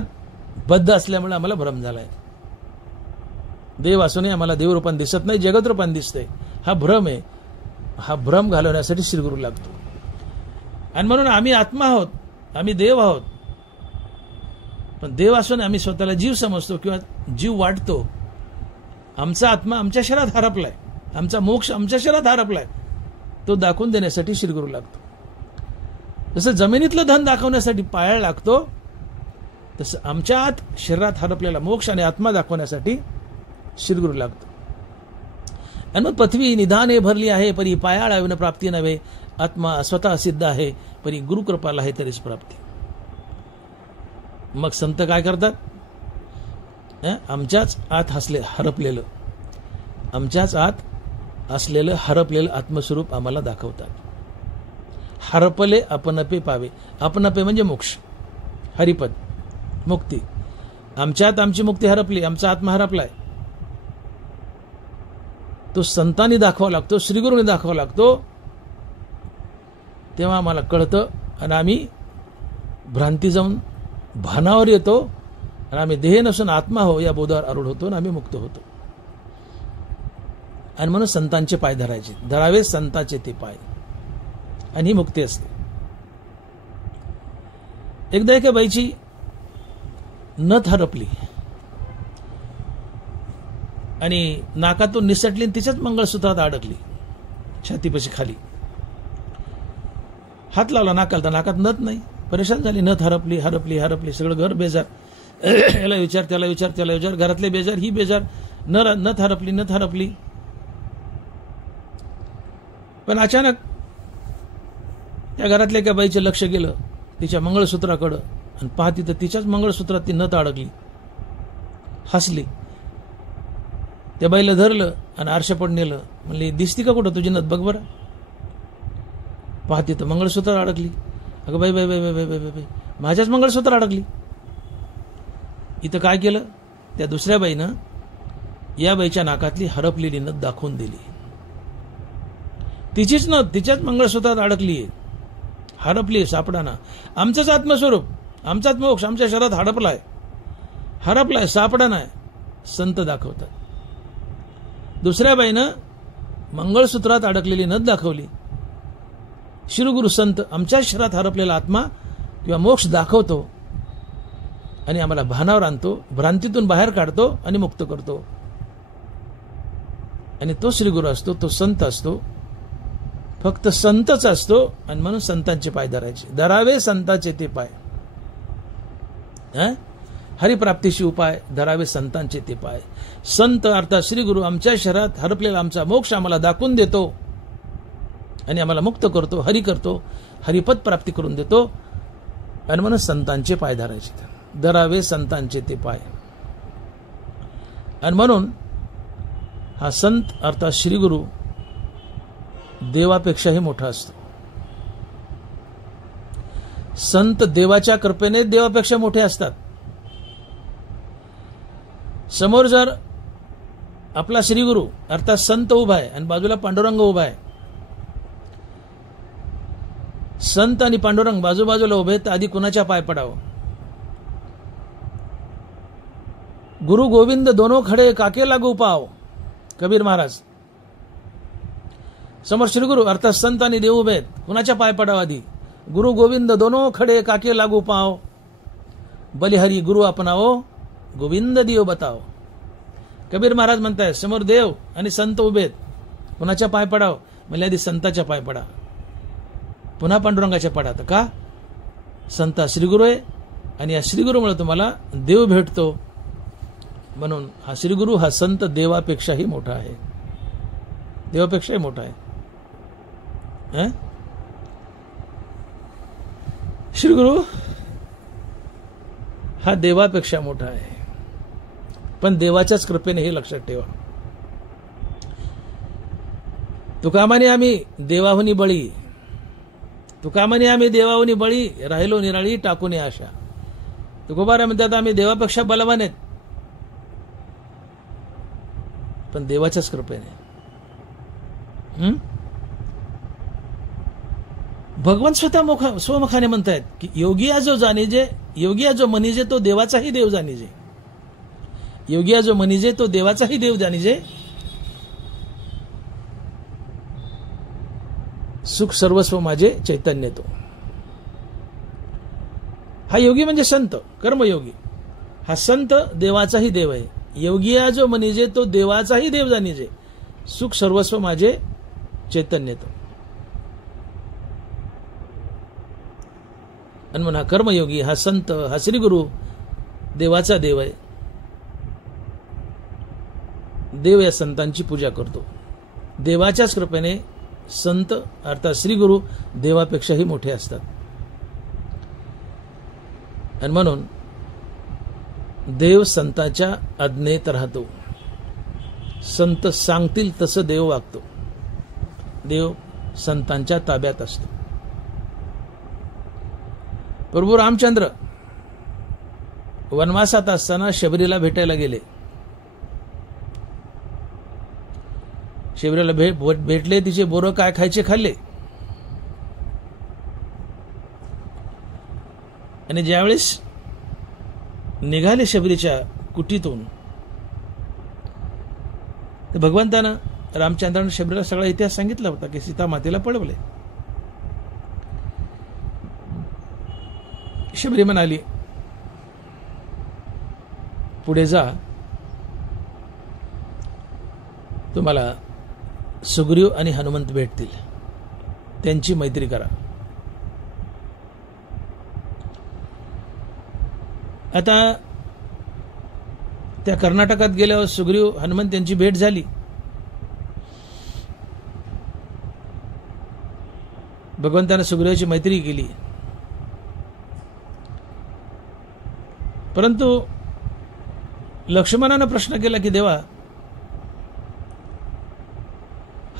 बद्ध असल्यामुळे आम्हाला भ्रम झालाय. देव असूनही आम्हाला देवरूपान दिसत नाही, जगत रूपान दिसतंय. हा भ्रम आहे. हा भ्रम घालवण्यासाठी श्रीगुरू लागतो. आणि म्हणून आम्ही आत्मा आहोत, आम्ही देव आहोत, पण देव असून आम्ही स्वतःला जीव समजतो किंवा जीव वाटतो. आमचा आत्मा आमच्या शरीरात हरपलाय, आमचा मोक्ष आमच्या शरीरात हरपलाय, तो दाखवून देण्यासाठी श्रीगुरू लागतो. जसं जमिनीतलं धन दाखवण्यासाठी पायाळ लागतो, तसं आमच्या आत शरीरात हरपलेला मोक्ष आणि आत्मा दाखवण्यासाठी श्रीगुरू लागतो. आणि मग पृथ्वी निधाने भरली आहे, परी पायाळ आविन प्राप्ती नव्हे. आत्मा स्वतः सिद्ध आहे, परी गुरुकृपाला आहे तरीच प्राप्ती. मग संत काय करतात? आमच्याच आत आमच्याच आत असलेलं हरपलेलं आत्मस्वरूप आम्हाला दाखवतात. हरपले आपणपे पावे. आपणपे म्हणजे मोक्ष, हरिपद, मुक्ती. आमच्यात आमची मुक्ती हरपली, आमचा आत्मा हरपलाय. तो संतांनी दाखवावा लागतो, श्रीगुरूंनी दाखवावा लागतो, तेव्हा आम्हाला कळतं. आणि आम्ही भ्रांती जाऊन भानावर येतो आणि आम्ही देह नसून आत्मा हो या बोधावर आरूढ होतो आणि आम्ही मुक्त होतो. आणि म्हणून संतांचे पाय धरावे संतांचे ते पाय, आणि ही मुक्ती असते. एकदा एका बाईची नथ हरपली आणि नाकातून निसटली आणि तिच्याच मंगळसूत्रात अडकली, छातीपाशी खाली. हात लावला नाकाला, नाकात नथ नाही. परेशान झाली. नथ हरपली. सगळं घर बेजार. याला विचार, त्याला विचार, घरातले बेजार, ही बेजार. नथ हरपली. पण अचानक त्या घरातल्या एका बाईचं लक्ष गेलं तिच्या मंगळसूत्राकडं आणि पाहती तर तिच्याच मंगळसूत्रात ती नथ अडकली. हसली. त्या बाईला धरलं आणि आरशापड नेलं. म्हणली, दिसती का कुठं तुझी नथ, बघ बरं. पाहती तर मंगळसूत्र अडकली. अगं बाई बाई बाई बाई बाई बाई बाई, माझ्याच मंगळसूत्र अडकली. इथं काय केलं, त्या दुसऱ्या बाईनं या बाईच्या नाकातली हरपलेली नथ दाखवून दिली. तिचीच नथ तिच्याच मंगळसूत्रात अडकली, हरपली, सापडाना. आमचंच आत्मस्वरूप, आमचाच मोक्ष आमच्या शरीरात हरपलाय, सापडा नाही. संत दाखवतात. दुसऱ्या बाईनं मंगळसूत्रात अडकलेली नथ दाखवली. श्रीगुरु संत आमच्या शरीरात हरपलेला आत्मा किंवा मोक्ष दाखवतो आणि आम्हाला भानावर आणतो, भ्रांतीतून बाहेर काढतो आणि मुक्त करतो. आणि तो श्रीगुरु असतो, तो संत असतो, फक्त संतच असतो. आणि म्हणून संतांचे पाय धरावे संतांचे ते पाय. हरिप्राप्तीशी उपाय धरावे संतांचे ते पाय. संत अर्थात श्रीगुरु आमच्या शरीरात हरपलेला आमचा मोक्ष आम्हाला दाखवून देतो आणि आम्हाला मुक्त करतो, हरी करतो, हरिपद प्राप्ती करून देतो. आणि म्हणून संतांचे पाय धरावे संतांचे ते पाय. आणि म्हणून हा संत अर्थात श्रीगुरु देवापेक्षाही मोठा असतो. संत देवाच्या कृपेने देवापेक्षा मोठे असतात. समोर जर आपला श्रीगुरु अर्थात संत उभा आहे आणि बाजूला पांडुरंग उभा आहे, संत आणि पांडुरंग बाजूबाजूला उभे, तर आधी कुणाच्या पाय पडावं? गुरु गोविंद दोनों खडे काके लागू पाव, कबीर महाराज. समोर श्रीगुरु अर्थात संत आणि देव उभे आहेत, कुणाच्या पाय पडावं आधी? गुरु गोविंद दोनों खडे काके लागू पाव, बलिहरी गुरु अपनाओ, गोविंद दियो बताओ. कबीर महाराज म्हणताय समोर देव आणि संत उभे आहेत, कुणाच्या पाय पडाव? म्हणजे आधी संताच्या पाय पडा, पुन्हा पांडुरंगाच्या पडा. तर का? संत श्रीगुरु आहे आणि या श्रीगुरुमुळे तुम्हाला देव भेटतो. म्हणून हा श्रीगुरु हा संत देवापेक्षाही मोठा आहे, देवापेक्षाही मोठा आहे. श्रीगुरु हा देवापेक्षा मोठा आहे. पण देवाच्याच कृपेने हे लक्षात ठेवा. तुका म्हणे आम्ही देवाहुनी बळी, तुका म्हणे आम्ही देवाहुनी बळी, राहिलो निराळी टाकून आशा. तुकोबारा म्हणतात आम्ही देवापेक्षा बलवान आहेत, पण देवाच्याच कृपेने. भगवान स्वतः स्वमुखाने म्हणतायत की योगिया जो जाणीजे, योगिया जो मनीजे तो देवाचाही देव जाणीजे. योगिया जो मनीजे तो देवाचाही देव जाणीजे. सुख सर्वस्व माझे चैतन्य तो. हा योगी म्हणजे संत, कर्मयोगी. हा संत देवाचाही देव आहे. योगिया जो मनीजे तो देवाचाही देव जाणीजे. सुख सर्वस्व माझे चैतन्य तो. आणि म्हणून हा कर्मयोगी, हा संत, हा श्रीगुरु देवाचा देव आहे. देव या संतांची पूजा करतो. देवाच्याच कृपेने संत अर्थात श्रीगुरु देवापेक्षाही मोठे असतात. आणि म्हणून देव संतांच्या आज्ञेत राहतो. संत सांगतील तसं देव वागतो. देव संतांच्या ताब्यात असतो. प्रभू रामचंद्र वनवासात असताना शबरीला भेटायला गेले. शबरीला भेटले, तिचे बोरं काय खायचे खाल्ले. आणि ज्यावेळेस निघाले शबरीच्या कुटीतून, तर भगवंतानं रामचंद्रानं शबरीला सगळा इतिहास सांगितला होता की सीता मातेला पळवले. शबरी म्हणाली पुढे जा, तुम्हाला सुग्रीव आणि हनुमंत भेटतील, त्यांची मैत्री करा. आता त्या कर्नाटकात गेल्यावर सुग्रीव हनुमंत यांची भेट झाली. भगवंताने सुग्रीवाची मैत्री केली, परंतु लक्ष्मणानं प्रश्न केला की देवा,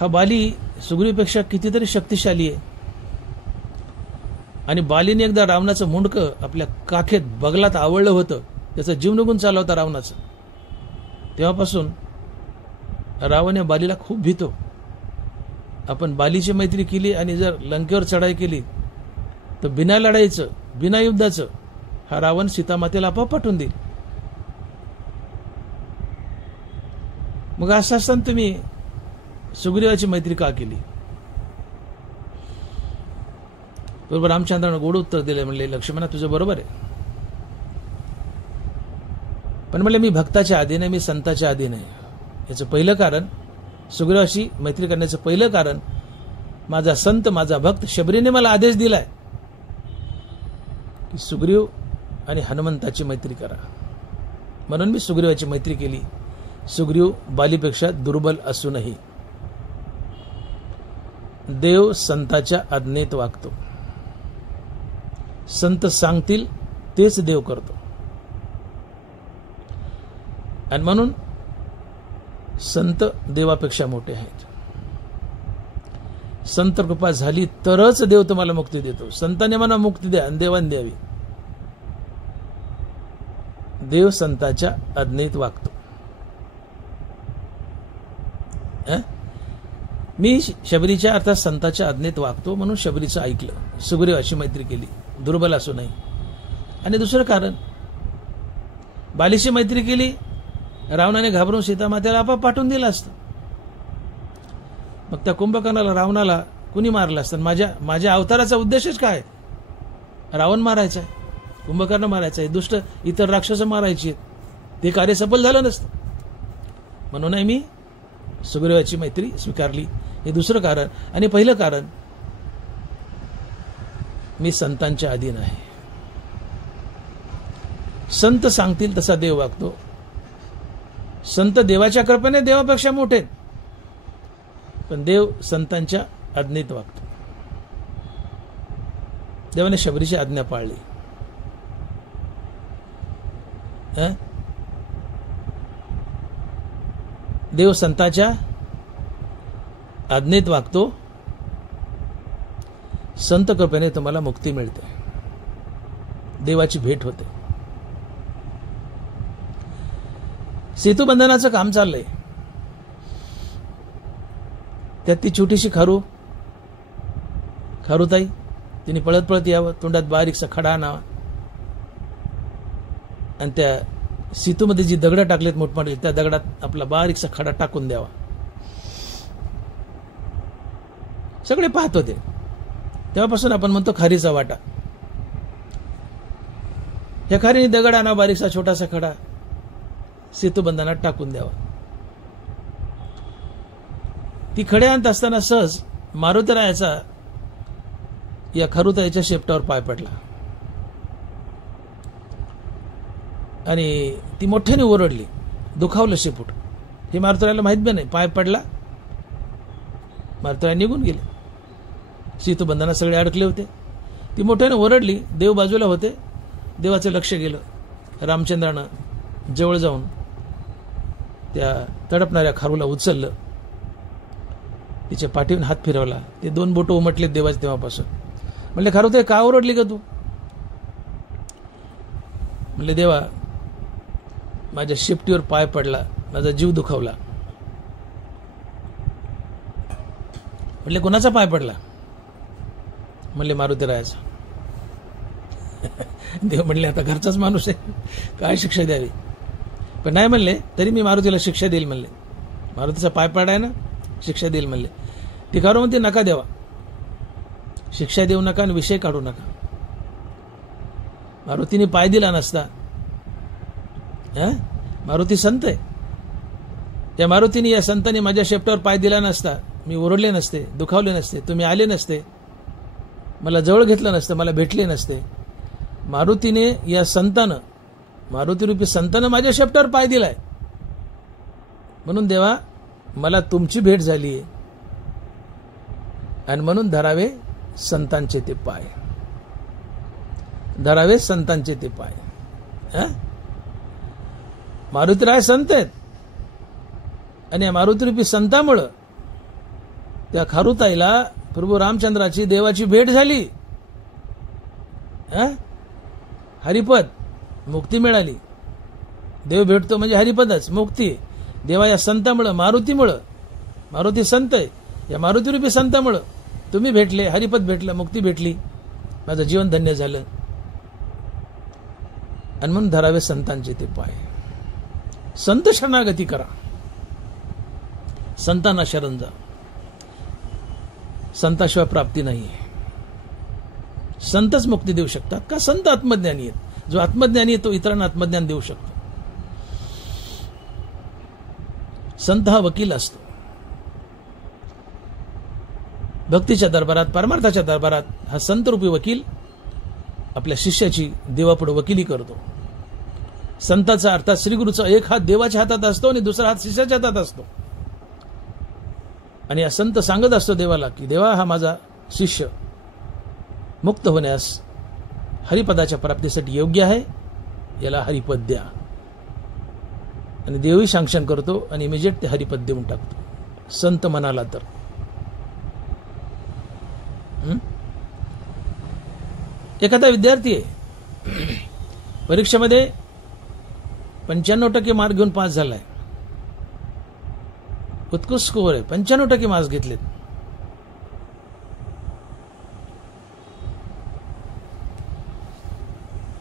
हा बाली सुग्रीवपेक्षा कितीतरी शक्तिशाली आहे आणि बालीने एकदा रावणाचं मुंडकं आपल्या काखेत बगलात आवळलं होतं, त्याचा जीव निघून चालला होता रावणाचा. तेव्हापासून रावण या बालीला खूप भीतो. आपण बालीची मैत्री केली आणि जर लंकेवर चढाई केली तर बिना लढाईचं, बिना युद्धाचं हा रावण सीतामातेला आपोआप पाठवून देईल. मग असं असताना तुम्ही सुग्रीवाची मैत्री का केली? बरोबर रामचंद्रानं गोड उत्तर दिले, म्हणले लक्ष्मणा तुझं बरोबर आहे, पण म्हणले मी भक्ताच्या अधीन आहे, मी संताच्या अधीन आहे. याचं पहिलं कारण, सुग्रीवाशी मैत्री करण्याचं पहिलं कारण, माझा संत, माझा भक्त शबरीने मला आदेश दिलाय की सुग्रीव आणि हनुमंताची मैत्री करा, म्हणून मी सुग्रीवाची मैत्री केली. सुग्रीव बालीपेक्षा दुर्बल असूनही देव संताच्या आज्ञेत वागतो. संत सांगतील तेच देव करतो आणि म्हणून संत देवापेक्षा मोठे आहेत. संत कृपा झाली तरच देव तुम्हाला मुक्ती देतो. संतांनी म्हणा मुक्ती द्या आणि देवाने द्यावी. देव संताच्या आज्ञेत वागतो. मी शबरीच्या अर्थात संताच्या आज्ञेत वागतो म्हणून शबरीचं ऐकलं, सुग्रीवाशी मैत्री केली, दुर्बल असू नये. आणि दुसरं कारण, बालीशी मैत्री केली, रावणाने घाबरून सीतामातेला आपोआप पाठवून दिलं असतं. मग त्या कुंभकर्णाला, रावणाला कुणी मारलं असतं? माझ्या अवताराचा उद्देशच काय? रावण मारायचा आहे, कुंभकर्ण मारायचा आहे, दुष्ट इतर राक्षस मारायची आहेत. ते कार्य सफल झालं नसतं. म्हणून मी सुग्रीवाची मैत्री स्वीकारली. हे दुसरं कारण. आणि पहिलं कारण, मी संतांच्या अधीन आहे. संत सांगतील तसा देव वागतो. संत देवाच्या कृपेने देवापेक्षा मोठे, पण देव संतांच्या आज्ञेत वागतो. देवाने शबरीची आज्ञा पाळली. देव संताच्या आज्ञेत वागतो. संत कृपेने तुम्हाला मुक्ती मिळते, देवाची भेट होते. सेतुबंधनाचं काम चाललंय. त्यात ती छोटीशी खारुताई, तिने पळत पळत यावं, तोंडात बारीकसा खडा आणावा आणि त्या सेतूमध्ये जी दगडं टाकलेत मोठमोठे, त्या दगडात आपला बारीकसा खडा टाकून द्यावा. सगळे पाहत होते. तेव्हापासून आपण म्हणतो खारीचा वाटा. या खारीने दगड आणा, बारीकसा छोटासा खडा सेतुबंधनात टाकून द्यावा. ती खडे आणत असताना सहज मारुतीरायाचा या खारुताईच्या शेपटावर पाय पडला आणि ती मोठ्याने ओरडली, दुखावलं शेपूट. हे मारुतीरायाला माहित बी नाही. पाय पडला, मारुतीराय निघून गेले. सेतुबंधनात सगळे अडकले होते. ती मोठ्याने ओरडली. देव बाजूला होते. देवाचं लक्ष गेलं. रामचंद्रानं जवळ जाऊन त्या तडपणाऱ्या खारूला उचललं, तिच्या पाठीवरून हात फिरवला. ते 2 बोटं उमटलेत देवाचे. तेव्हापासून म्हणले, खारुताई का ओरडली का तू? म्हणले, देवा माझ्या शेपटीवर पाय पडला, माझा जीव दुखावला. म्हणले, कोणाचा पाय पडला? म्हणले, मारुतीरायाचा. देव म्हणले, आता घरचाच माणूस आहे, काय शिक्षा द्यावी? पण नाही म्हणले, तरी मी मारुतीला शिक्षा देईल म्हणले. मारुतीचा पाय पडाय ना, शिक्षा देईल म्हणले. ती खारू म्हणते, नका देवा, शिक्षा देऊ नका आणि विषय काढू नका. मारुतीने पाय दिला नसता. मारुती संत आहे. त्या मारुतीने, या संतांनी माझ्या शेपटावर पाय दिला नसता, मी ओरडले नसते, दुखावले नसते, तुम्ही आले नसते, मला जवळ घेतलं नसतं, मला भेटले नसते. मारुतीने, या संतानं, मारुतीरूपी संतानं माझ्या शेपटावर पाय दिलाय. म्हणून देवा मला तुमची भेट झाली आहे आणि म्हणून धरावे संतांचे ते पाय, धरावे संतांचे ते पाय. मारुतीराय संत आहेत आणि या मारुतीरूपी संतामुळं त्या खारुताईला प्रभू रामचंद्राची देवाची भेट झाली. हरिपद मुक्ती मिळाली. देव भेटतो म्हणजे हरिपदच मुक्ती. देवा या संतामुळं, मारुतीमुळं, मारुती संत आहे, या मारुतीरूपी संतामुळं तुम्ही भेटले, हरिपद भेटलं, मुक्ती भेटली, माझं जीवन धन्य झालं. आणि म्हणून धरावे संतांचे ते पाय. संत शरणागती करा, संतांना शरण जा. संताशिवाय प्राप्ती नाही. संतच मुक्ती देऊ शकतात का? संत आत्मज्ञानी आहेत. जो आत्मज्ञानी आहे तो इतरांना आत्मज्ञान देऊ शकतो. संत हा वकील असतो. भक्तीच्या दरबारात, परमार्थाच्या दरबारात हा संतरूपी वकील आपल्या शिष्याची देवापुढे वकिली करतो. संताचा अर्थात श्रीगुरूचा एक हात देवाच्या हातात असतो आणि दुसरा हात शिष्याच्या हातात असतो. आणि हा संत सांगत असतो देवाला की देवा, हा माझा शिष्य मुक्त होण्यास, हरिपदाच्या प्राप्तीसाठी योग्य आहे, याला हरिपद द्या. आणि देवही सँक्शन करतो आणि इमिजिएट ते हरिपद देऊन टाकतो, संत म्हणाला तर. एखादा विद्यार्थी आहे, परीक्षेमध्ये 95% मार्क घेऊन पास झालाय, उत्कृष्ट स्कोअर आहे, 95% मार्क्स घेतलेत.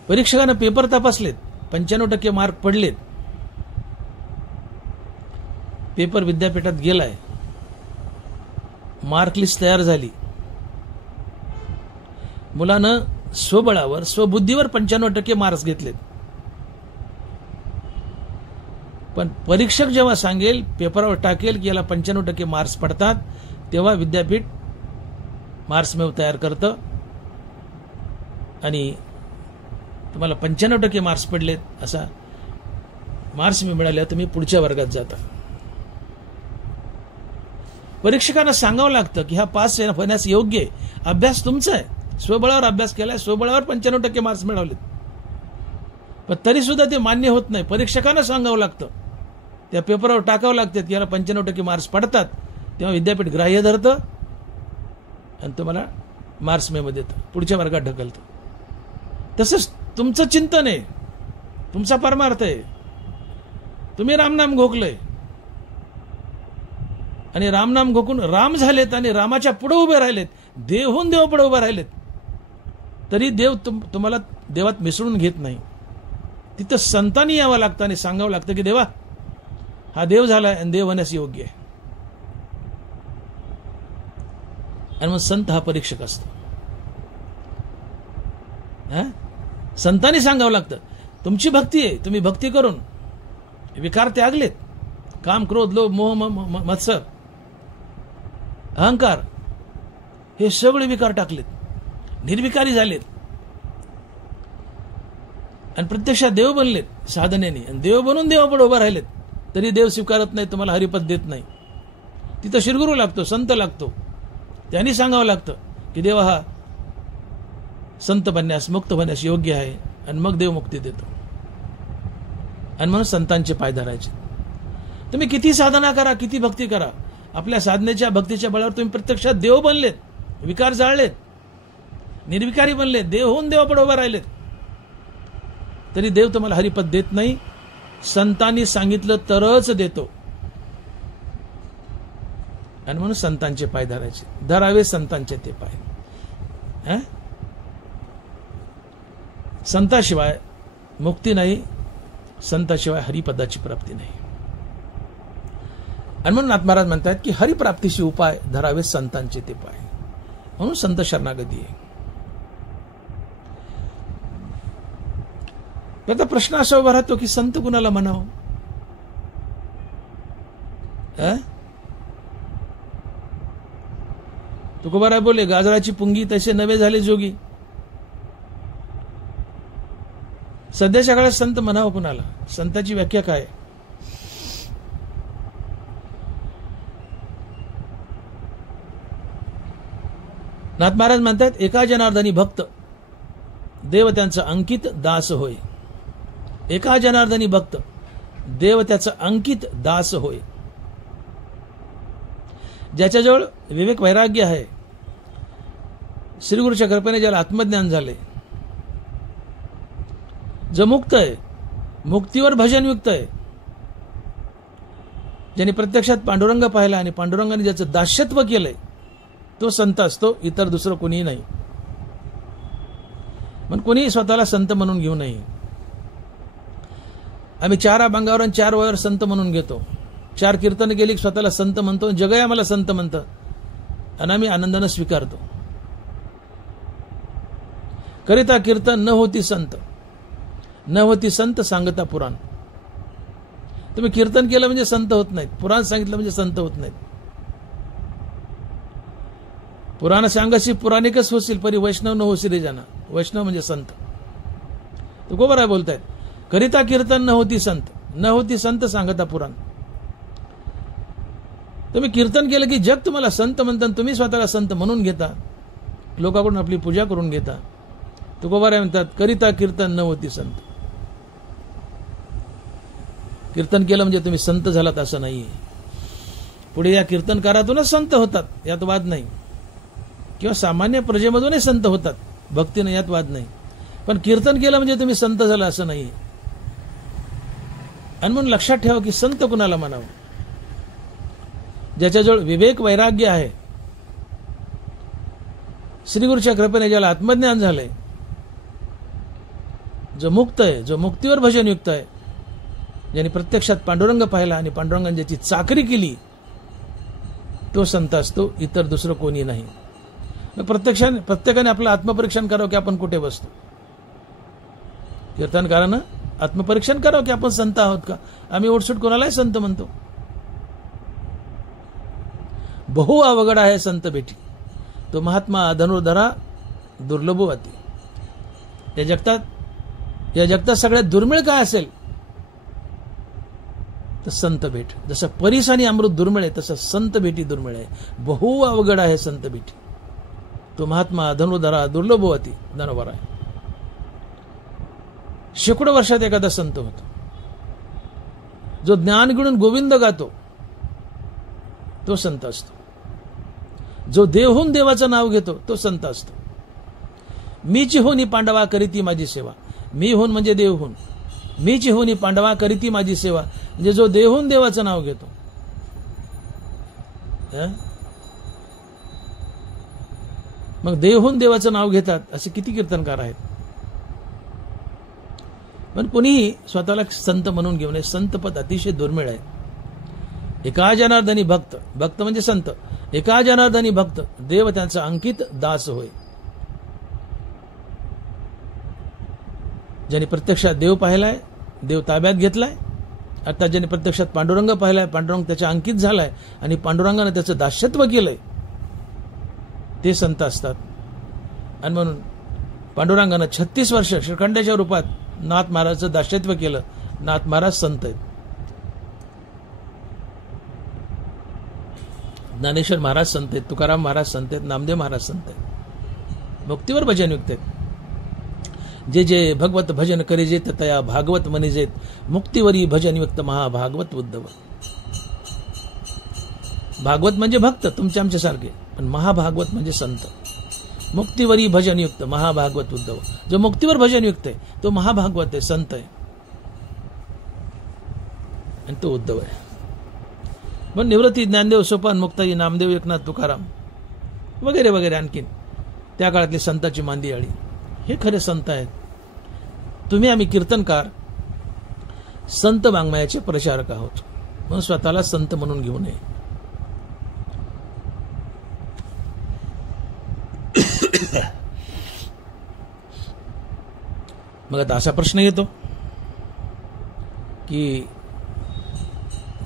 परीक्षकांना पेपर तपासलेत, 95% मार्क पडलेत. पेपर विद्यापीठात गेलाय, मार्क लिस्ट तयार झाली. मुलानं स्वबळावर, स्वबुद्धीवर 95% मार्क्स घेतलेत. पण परीक्षक जेव्हा सांगेल, पेपरावर टाकेल की याला 95% मार्क्स पडतात, तेव्हा विद्यापीठ मार्क्स मेव तयार करतं आणि तुम्हाला 95% मार्क्स पडलेत, असा मार्क्स मिळाल्यावर तुम्ही पुढच्या वर्गात जाता. परीक्षकांना सांगावं लागतं की हा पास होण्यास योग्य आहे, अभ्यास तुमचा आहे, स्वबळावर अभ्यास केलाय, स्वबळावर 95% मार्क्स मिळवलेत. पण तरी सुद्धा ते मान्य होत नाही. परीक्षकांना सांगावं लागतं, त्या पेपरावर टाकावं लागतं की याला 95% मार्क्स पडतात, तेव्हा विद्यापीठ ग्राह्य धरतं आणि तुम्हाला मार्क्स मेमो देतं, पुढच्या वर्गात ढकलतं. तसंच तुमचं चिंतन आहे, तुमचा परमार्थ आहे. तुम्ही रामनाम घोकलंय आणि रामनाम घोकून राम झालेत आणि रामाच्या पुढे उभे राहिलेत, देवहून देव पुढे उभे राहिलेत, तरी देव तुम्हाला देवात मिसळून घेत नाही. तिथं संतांनी यावं लागतं आणि सांगावं लागतं की देवा, हा देव झालाय आणि देव होण्यास योग्य आहे. आणि मग संत हा परीक्षक असतो. संतांनी सांगावं लागतं तुमची भक्ती आहे, तुम्ही भक्ती करून विकार त्यागलेत, काम, क्रोध, लोभ, मोह, मत्सर, अहंकार, हे सगळे विकार टाकलेत, निर्विकारी झालेत आणि प्रत्यक्षात देव बनलेत साधनेने. आणि देव बनून देवापुढे उभा राहिलेत, तरी देव स्वीकारत नाही, तुम्हाला हरिपद देत नाही. तिथं शिरगुरू लागतो, संत लागतो. त्यांनी सांगावं लागतं की देवा हा संत बनण्यास, मुक्त होण्यास योग्य आहे, आणि मग देव मुक्ती देतो. आणि म्हणून संतांचे पाय धरायचे. तुम्ही किती साधना करा, किती भक्ती करा, आपल्या साधनेच्या, भक्तीच्या बळावर तुम्ही प्रत्यक्षात देव बनलेत, विकार जाळलेत, निर्विकारी बनलेत, देव होऊन देवापुढे उभा राहिलेत, तरी देव तुम्हाला हरिपद देत नाही. संतांनी सांगितलं तरच देतो. आणि म्हणून संतांचे पाय धरायचे, धरावे संतांचे ते पाय. संताशिवाय मुक्ती नाही, संताशिवाय हरिपदाची प्राप्ती नाही. आणि म्हणून नाथ महाराज म्हणतात की हरिप्राप्तीशी उपाय धरावे संतांचे ते पाय. म्हणून संत शरणागती आहे. आता प्रश्न असा उभा राहतो की संत कुणाला म्हणावं? तुकोबाराय बोले, गाजराची पुंगी तसे नवे झाले जोगी. सध्याच्या काळात संत म्हणावं कुणाला? संताची व्याख्या काय? नाथ महाराज म्हणतात, एका जनार्दनी भक्त देव त्यांचा अंकित दास होय. एका जनार्दनी भक्त देव त्याचा अंकित दास होय. ज्याच्याजवळ विवेक वैराग्य आहे, श्रीगुरूच्या कृपेने ज्याला आत्मज्ञान झाले, जो मुक्त आहे, मुक्तीवर भजनयुक्त आहे, ज्यांनी प्रत्यक्षात पांडुरंग पाहिला आणि पांडुरंगाने ज्याचं दास्यत्व केलंय, तो संत असतो, इतर दुसरं कोणीही नाही. पण कोणीही स्वतःला संत म्हणून घेऊ नये. आम्ही 4 अभंगावर आणि 4 वयावर संत म्हणून घेतो. 4 कीर्तन केली स्वतःला संत म्हणतो, जगही आम्हाला संत म्हणतं आणि आम्ही आनंदानं स्वीकारतो. करिता कीर्तन न होती संत, न होती संत सांगता पुराण. तुम्ही कीर्तन केलं म्हणजे संत होत नाहीत, पुराण सांगितलं म्हणजे संत होत नाहीत. पुराण सांगाशी पुराणिकच होशील, परी वैष्णव न होशी रे जाना. वैष्णव म्हणजे संत. तो गोबर आहे बोलतायत. करिता कीर्तन न होती संत, न होती संत सांगता पुराण. तुम्ही कीर्तन केलं की जग तुम्हाला संत म्हणतात, तुम्ही स्वतःला संत म्हणून घेता, लोकांकडून आपली पूजा करून घेता. तो गोबर आहे म्हणतात, करिता कीर्तन न होती संत. कीर्तन केलं म्हणजे तुम्ही संत झालात असं नाहीये. पुढे या कीर्तनकारातूनच संत होतात, यात वाद नाही. किंवा सामान्य प्रजेमधूनही संत होतात भक्तीने, यात वाद नाही. पण कीर्तन केलं म्हणजे तुम्ही संत झाला असं नाहीये. आणि म्हणून लक्षात ठेवा की संत कुणाला म्हणावं? ज्याच्याजवळ विवेक वैराग्य आहे, श्रीगुरूच्या कृपेने ज्याला आत्मज्ञान झालंय, जो मुक्त आहे, जो मुक्तीवर भजनयुक्त आहे, ज्यांनी प्रत्यक्षात पांडुरंग पाहिला आणि पांडुरंगाने ज्याची चाकरी केली, तो संत असतो, इतर दुसरं कोणी नाही. प्रत्येकाने आपलं आत्मपरीक्षण करावं की आपण कुठे बसतो. कीर्तनकारानं आत्मपरीक्षण करावं की आपण संत आहोत का. आम्ही ओटसूट कोणालाही संत म्हणतो. बहु अवघड आहे संत भेटी, तो महात्मा धनुर्धरा दुर्लभवती. या जगतात सगळ्यात दुर्मिळ काय असेल तर संत भेट. जसं परीस आणि अमृत दुर्मिळ आहे, तसं संत भेटी दुर्मिळ आहे. बहु अवघड आहे संत भेटी, तो महात्मा धनुर्धरा दुर्लभवती धनवर आहे. शेकडो वर्षात एखादा संत होतो, जो ज्ञान गिळून गोविंद गातो, तो संत असतो. जो देवहून देवाचं नाव घेतो, तो संत असतो. मीची होनी पांडवा करीती माझी सेवा. मी होऊन म्हणजे देवहून, मीची होनी पांडवा करीती माझी सेवा, म्हणजे जो देवहून देवाचं नाव घेतो. मग देवहून देवाचं नाव घेतात असे किती कीर्तनकार आहेत. पण कोणीही स्वतःला संत म्हणून घेऊ नये. संत पद अतिशय दुर्मिळ आहे. एका जनार्दनी भक्त, भक्त म्हणजे संत, एका जनार्दनी भक्त देव त्यांचा अंकित दास होय. ज्यांनी प्रत्यक्षात देव पाहिलाय, देव ताब्यात घेतलाय, अर्थात ज्यांनी प्रत्यक्षात पांडुरंग पाहिलाय, पांडुरंग त्याच्या अंकित झालाय आणि पांडुरंगाने त्याचं दास्यत्व केलंय, ते संत असतात. आणि म्हणून पांडुरंगानं 36 वर्ष श्रीखंडाच्या रूपात नाथ महाराजचं दास्यत्व केलं. नाथ महाराज संत आहेत. ज्ञानेश्वर महाराज संत आहेत, तुकाराम महाराज संत आहेत, नामदेव महाराज संत आहेत. मुक्तीवर भजनयुक्त आहेत. जे जे भगवत भजन करिजेत तया भागवत मनिजेत. मुक्तीवरी भजनयुक्त महाभागवत उद्धव. भागवत म्हणजे भक्त तुमच्या आमच्यासारखे, पण महाभागवत म्हणजे संत. मुक्तीवरी भजनयुक्त महाभागवत उद्धव. जो मुक्तीवर भजनयुक्त आहे तो महाभागवत आहे, संत आहे, आणि तो उद्धव आहे. पण निवृत्ती, ज्ञानदेव, सोपान, मुक्ताई, नामदेव, एकनाथ, तुकाराम वगैरे वगैरे आणखीन त्या काळातली संतांची मांदियाळी, हे खरे संत आहेत. तुम्ही आम्ही कीर्तनकार संत वाङ्मयाचे प्रचारक आहोत, म्हणून स्वतःला संत म्हणून घेऊ नये. मग आता असा प्रश्न येतो की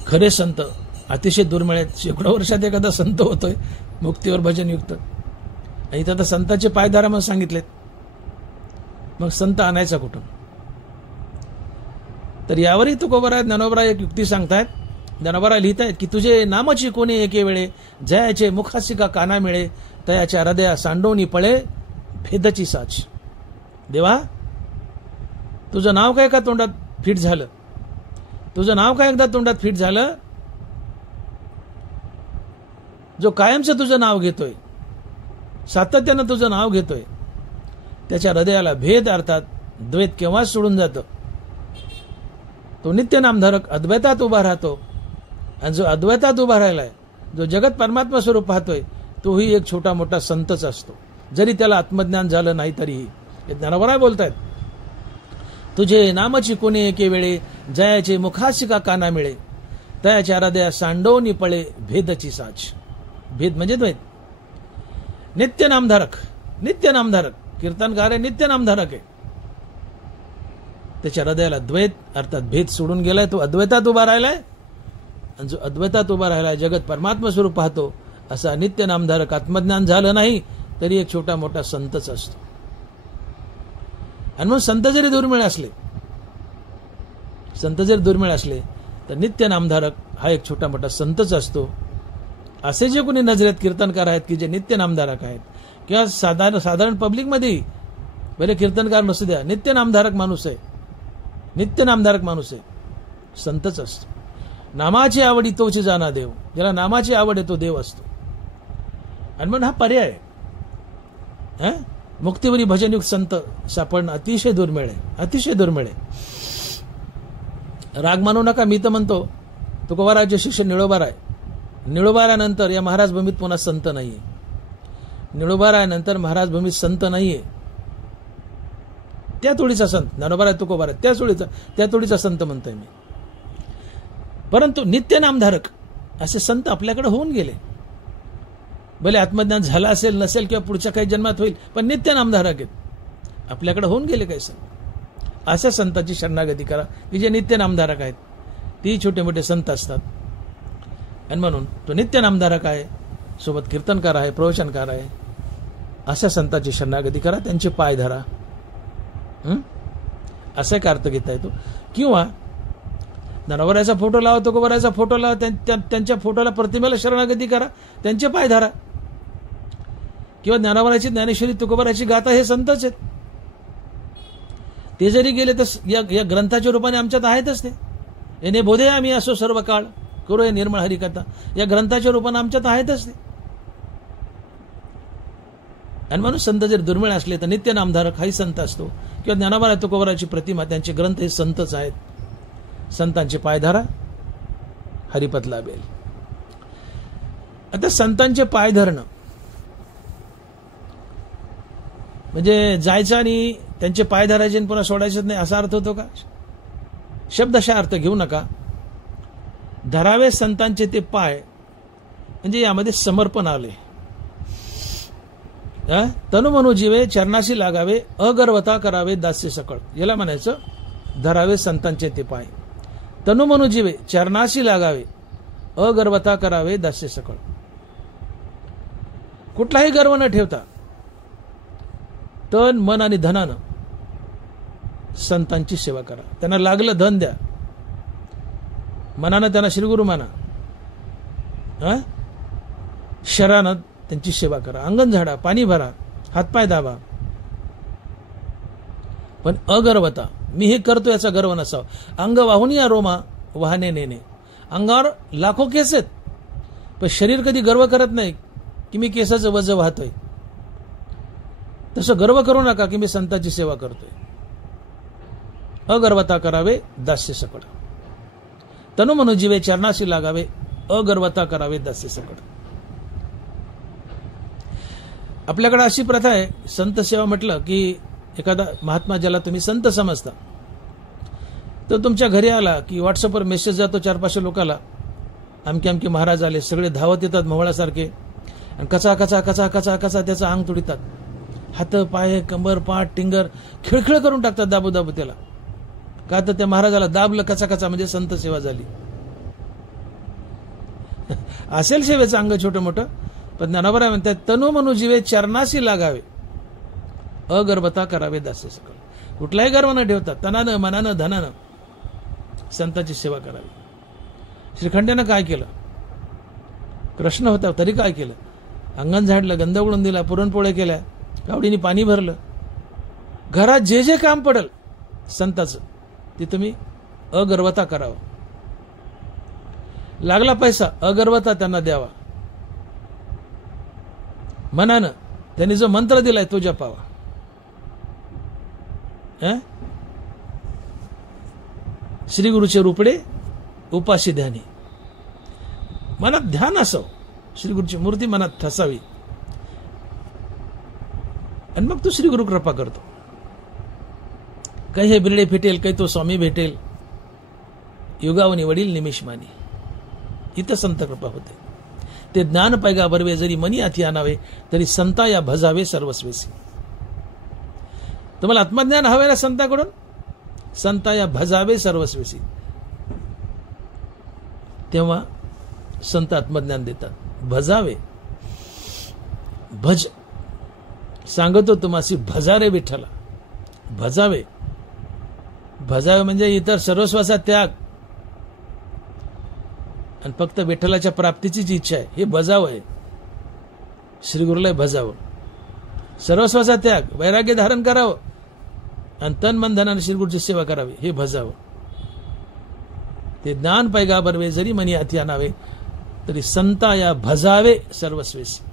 खरे संत अतिशय दुर्मिळ आहेत. शेकडो वर्षात एखादा संत होतोय मुक्तीवर भजनयुक्त, आणि इथं आता संतांचे पायधारा म्हणून सांगितलेत. मग संत आणायचा कुठून? तर यावरही तुकोबराय, ज्ञानोबराय एक युक्ती सांगतायत. ज्ञानोबा लिहितायत की तुझे नामाची कोणी एके वेळे जयाचे मुखासी का काना मिळे तयाच्या हृदया सांडोनी पळे भेदची साच. देवा तुझं नाव काय का तोंडात फिट झालं, तुझं नाव काय एकदा तोंडात फिट झालं, जो कायमचं तुझं नाव घेतोय, सातत्यानं तुझं नाव घेतोय, त्याच्या हृदयाला भेद अर्थात द्वैत केव्हाच सोडून जातं. तो नित्य नामधारक अद्वैतात उभा राहतो. आणि जो अद्वैतात उभा राहिलाय, जो जगत परमात्मा स्वरूप पाहतोय, तोही एक छोटा मोठा संतच असतो, जरी त्याला आत्मज्ञान झालं नाही तरीही. हे ज्ञानोबा बोलतायत, तुझे नामाची कोणी एके वेळे जयाचे मुखासी का काना मिळे तयाच्या हृदया सांडोनी पळे भेदची साच. भेद म्हणजे द्वैत. नित्य नामधारक, नित्य नामधारक कीर्तनकार आहे, नित्य नामधारक आहे. त्याच्या हृदयाला द्वैत अर्थात भेद सोडून गेलाय, तो अद्वैतात उभा राहिलाय. आणि जो अद्वैतात उभा राहिलाय, जगत परमात्मा स्वरूप पाहतो, असा नित्य नामधारक आत्मज्ञान झालं नाही तरी एक छोटा मोठा संतच असतो. आणि मग संत जरी दुर्मिळ असले, संत जरी दुर्मिळ असले तर नित्य नामधारक हा एक छोटा मोठा संतच असतो. असे जे कोणी नजरेत कीर्तनकार आहेत की जे नित्य नामधारक आहेत, किंवा साधारण पब्लिकमध्ये भले कीर्तनकार नसू द्या, नित्य नामधारक माणूस आहे, नित्य नामधारक माणूस आहे, संतच असतो. नामाची आवडी तोची जाणा देव. ज्याला नामाची आवड आहे तो देव असतो. आणि म्हणून हा पर्याय आहे. मुक्तीवरी भजनयुक्त संत सापडणं अतिशय दुर्मिळ आहे, अतिशय दुर्मिळ आहे. राग मानू नका, मी तर म्हणतो तुकोबाराचे शिष्य निळोबाराय, निळोबारानंतर या महाराज भूमीत पुन्हा संत नाहीये. निळोबारानंतर महाराज भूमीत संत नाहीये. त्या तोडीचा संत ज्ञानोबा तुकोबारा, त्या तोडीचा संत म्हणतोय मी. परंतु नित्य नामधारक असे संत आपल्याकडे होऊन गेले. भले आत्मज्ञान झालं असेल नसेल किंवा पुढच्या काही जन्मात होईल, पण नित्य नामधारक आहेत, आपल्याकडे होऊन गेले काही संत. अशा संतांची शरणागती करा की जे नित्य नामधारक आहेत. ती छोटे मोठे संत असतात. आणि म्हणून तो नित्य नामधारक आहे, सोबत कीर्तनकार आहे, प्रवचनकार आहे. अशा संतांची शरणागती करा, त्यांचे पाय धरा. असा एक अर्थ घेता येतो. किंवा ज्ञानोबाराचा फोटो लावा, तुकोबाराचा फोटो लावा, त्यांच्या फोटोला प्रतिमेला शरणागती करा, त्यांचे पाय धरा. किंवा ज्ञानोबाराची ज्ञानेश्वरी तुकोबाराची गाथा हे संतच आहेत. ते जरी गेले तर या ग्रंथाच्या रूपाने आमच्यात आहेतच. ते येणे बोधे आम्ही असो सर्व काळ करू हे निर्मळ हरिकथा, या ग्रंथाच्या रूपाने आमच्यात आहेतच ते. आणि म्हणून संत जर दुर्मिळ असले तर नित्य नामधारक हाही संत असतो. किंवा ज्ञानोबा तुकोबाराची प्रतिमा, त्यांचे ग्रंथ हे संतच आहेत. संतांचे पाय धरा, हरिपत लाभेल. आता संतांचे पाय धरणं म्हणजे जायचं आणि त्यांचे पाय धरायचे आणि पुन्हा सोडायचेच नाही असा अर्थ होतो का? शब्दशः अर्थ घेऊ नका. धरावे संतांचे ते पाय म्हणजे यामध्ये समर्पण आले. तनु मनु जीवे चरणाशी लागावे, अगर्वता करावे दास्य सकळ. याला म्हणायचं धरावे संतांचे ते पाय. तनु मनु जीवे चरणाशी लागावे, अगर्वता करावे दास्य सकळ. कुठलाही गर्व न ठेवता तन मन आणि धनानं संतांची सेवा करा. त्यांना लागलं धन द्या, मनानं त्यांना श्रीगुरु माना, शरानं त्यांची सेवा करा. अंगण झाडा, पाणी भरा, हातपाय दाबा, पण अगर्वता. मी हे करतो याचा गर्व नसावा. अंग वाहून या रोमा वाहने नेणे. अंगावर लाखो केस आहेत, पण शरीर कधी गर्व करत नाही की मी केसाचं वज वाहतोय. तसं गर्व करू नका की मी संतांची सेवा करतोय. अगर्वता करावे दास्य सकळ. तनु मनु जीवे चरणाशी लागावे, अगर्वता करावे दास्य सकळ. आपल्याकडे अशी प्रथा आहे, संत सेवा म्हटलं की एखादा महात्मा ज्याला तुम्ही संत समजता तो तुमच्या घरी आला की व्हॉट्सअपवर मेसेज जातो 400-500 लोकांना, अमके अमके महाराज आले. सगळे धावत येतात मोहळासारखे आणि कचा कचा कचा कचा कचा त्याचं अंग तुडीतात. हात पाय कंबर पाठ टिंगर खिळखिळ करून टाकतात दाबू दाबू त्याला. का तर त्या महाराजाला दाबलं कचा कचा म्हणजे संत सेवा झाली. असेल सेवेचं अंग छोटं मोठं, पण ज्ञानोबा म्हणतात तनु मनु जीवे चरणाशी लागावे, अगर्वता करावे दास्य सकळ. कुठलाही गर्व न ठेवता तनानं मनानं धनानं संतांची सेवा करावी. श्रीखंड्यानं काय केलं? कृष्ण होता तरी काय केलं? अंगण झाडलं, गंध उडून दिला, पुरणपोळ्या केल्या, कावडीने पाणी भरलं. घरात जे जे काम पडेल संताचं ते तुम्ही अगर्वता करावं. लागला पैसा अगर्वता त्यांना द्यावा. मनानं त्यांनी जो मंत्र दिलाय तो जपावा. श्री गुरुचे रूपडे उपाशी ध्यानी. मनात ध्यान असावं, श्री गुरुची मूर्ती मनात ठसावी आणि मग तो श्री गुरु कृपा करतो. काही हे बिरडे फिटेल, काही तो स्वामी भेटेल. युगावनी वडील निमिषमानी. इथं संत कृपा होते. ते ज्ञान पैगा बरवे जरी मनी हाती आणावे तरी संता या भजावे सर्वस्वेसी. तुम्हाला आत्मज्ञान हवे ना संताकडून? संता या भजावे सर्वस्वेसी. तेव्हा संत आत्मज्ञान देतात. भजावे, भज सांगतो तुम्हासी, भजारे विठ्ठला. भजावे, भजावे म्हणजे इतर सर्वस्वाचा त्याग आणि फक्त विठ्ठलाच्या प्राप्तीचीच इच्छा आहे, हे भजावं आहे. श्री गुरुला भजावं, सर्वस्वाचा त्याग, वैराग्य धारण करावं आणि तन मन धनाने श्री गुरुची सेवा करावी, हे भजावं. ते ज्ञान पैगा बरवे जरी मनी हाती आणावे तरी संता या भजावे सर्वस्वेसी.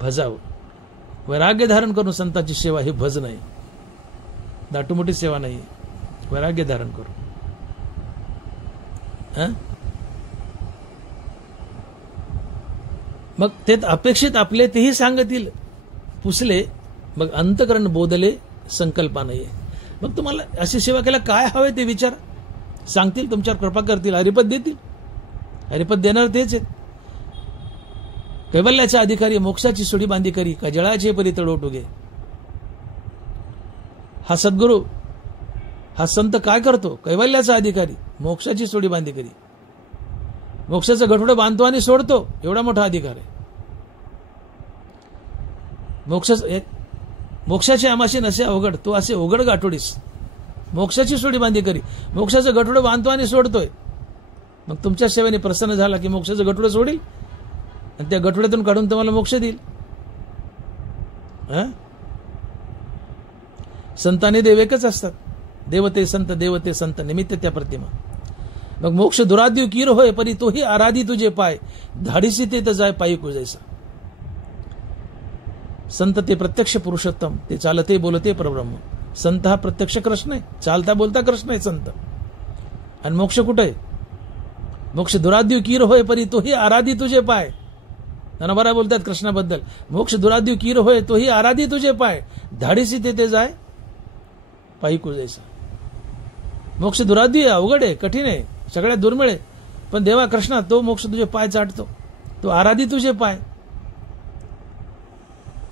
भजावं, वैराग्य धारण करून संतांची सेवा, हे भज नाही, दाटूमोठी सेवा नाही, वैराग्य धारण करू. मग ते अपेक्षित आपले तेही सांगतील, पुसले मग अंतकरण बोधले संकल्पा नाही. मग तुम्हाला अशी सेवा केला काय हवे ते विचार, सांगतील, तुमच्यावर कृपा करतील, हरिपद देतील. हरिपद देणार तेच आहेत. कैवल्याचा अधिकारी मोक्षाची सोडी बांधी करी, का जळाचे परी तडोट उगे. हा सद्गुरू, हा संत काय करतो? कैवल्याचा अधिकारी मोक्षाची सोडी बांधी करी. मोक्षाचं गठोडं बांधतो आणि सोडतो, एवढा मोठा अधिकार आहे. मोक्षाची आमाशी नसे अवघड, तो असे उघड गाठोडीस. मोक्षाची सोडी बांधी करी, मोक्षाचं गठोडं बांधतो आणि सोडतोय. मग तुमच्या सेवेने प्रसन्न झाला की मोक्षाचं गठोडं सोडील आणि त्या गठोड्यातून काढून तुम्हाला मोक्ष देईल. संतांनी देव एकच असतात. देवते संत, देवते संत, निमित्त त्या प्रतिमा. मग मोक्ष दुराद्यू कीर होय परी तोही आराधी तुझे पाय, धाडीसी ते तर जाय पायी कुजैसा. संत ते प्रत्यक्ष पुरुषोत्तम, ते चालते बोलते परब्रह्म. संत हा प्रत्यक्ष कृष्ण आहे, चालता बोलता कृष्ण आहे संत. आणि मोक्ष कुठे आहे? मोक्ष दुराद्यू कीर होय परी तोही आराधी तुझे पाय. ननबरा बोलतात कृष्णाबद्दल, मोक्ष दुराद्यू कीर होय तोही आराधी तुझे पाय, धाडीसी ते जाय पायी कुजैसा. मोक्ष दुराद्यू अवघड आहे, कठीण आहे, सगळ्यात दुर्मिळ आहे. पण देवा कृष्णा, तो मोक्ष तुझे पाय चाटतो, तो आराधी तुझे पाय.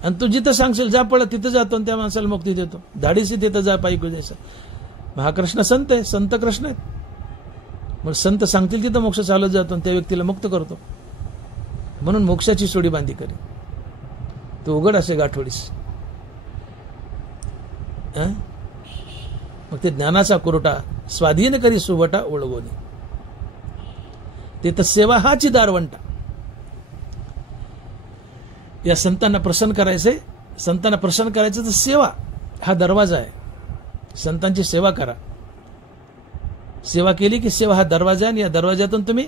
आणि तू जिथं सांगशील जा पळ, तिथं जातो आणि त्या माणसाला मुक्ती देतो. धाडीसी तिथं जा पायी कुजैसा. महाकृष्ण संत आहे, संत कृष्ण आहेत. मग संत सांगतील तिथं मोक्ष चालत जातो आणि त्या व्यक्तीला मुक्त करतो. म्हणून मोक्षाची सोडी बांधी करी, तो उघड असे गाठोडीस. मग ते ज्ञानाचा कुरटा स्वाधीन करी सुवटा ओळगोनी. ते तर सेवा हाची दारवंटा. या संतांना प्रसन्न करायचंय, संतांना प्रसन्न करायचं तर सेवा हा दरवाजा आहे. संतांची सेवा करा. सेवा केली की सेवा हा दरवाजा आहे. आणि या दरवाजातून तुम्ही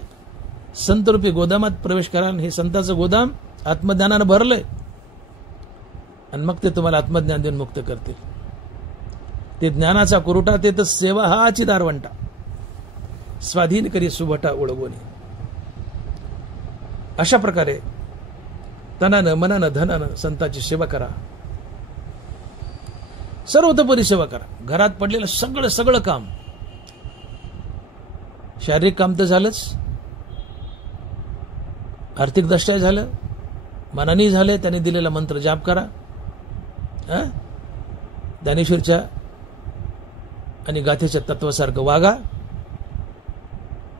संतरूपी गोदामात प्रवेश कराल. हे संतांचं गोदाम आत्मज्ञानानं भरलंय आणि मग ते तुम्हाला आत्मज्ञान देऊन मुक्त करतील. ते ज्ञानाचा कुरुटा, ते तर सेवा हाची दारवंटा. स्वाधीन करी सुभटा ओळगोनी. अशा प्रकारे तनानं मनानं धनानं संतांची सेवा करा. सर्वतोपरी सेवा करा. घरात पडलेलं सगळं सगळं काम, शारीरिक काम तर झालंच, आर्थिक दृष्ट्या झालं, मनानी झालं. त्याने दिलेला मंत्र जाप करा. ज्ञानेश्वरच्या आणि गाथेच्या तत्वासारखं वागा.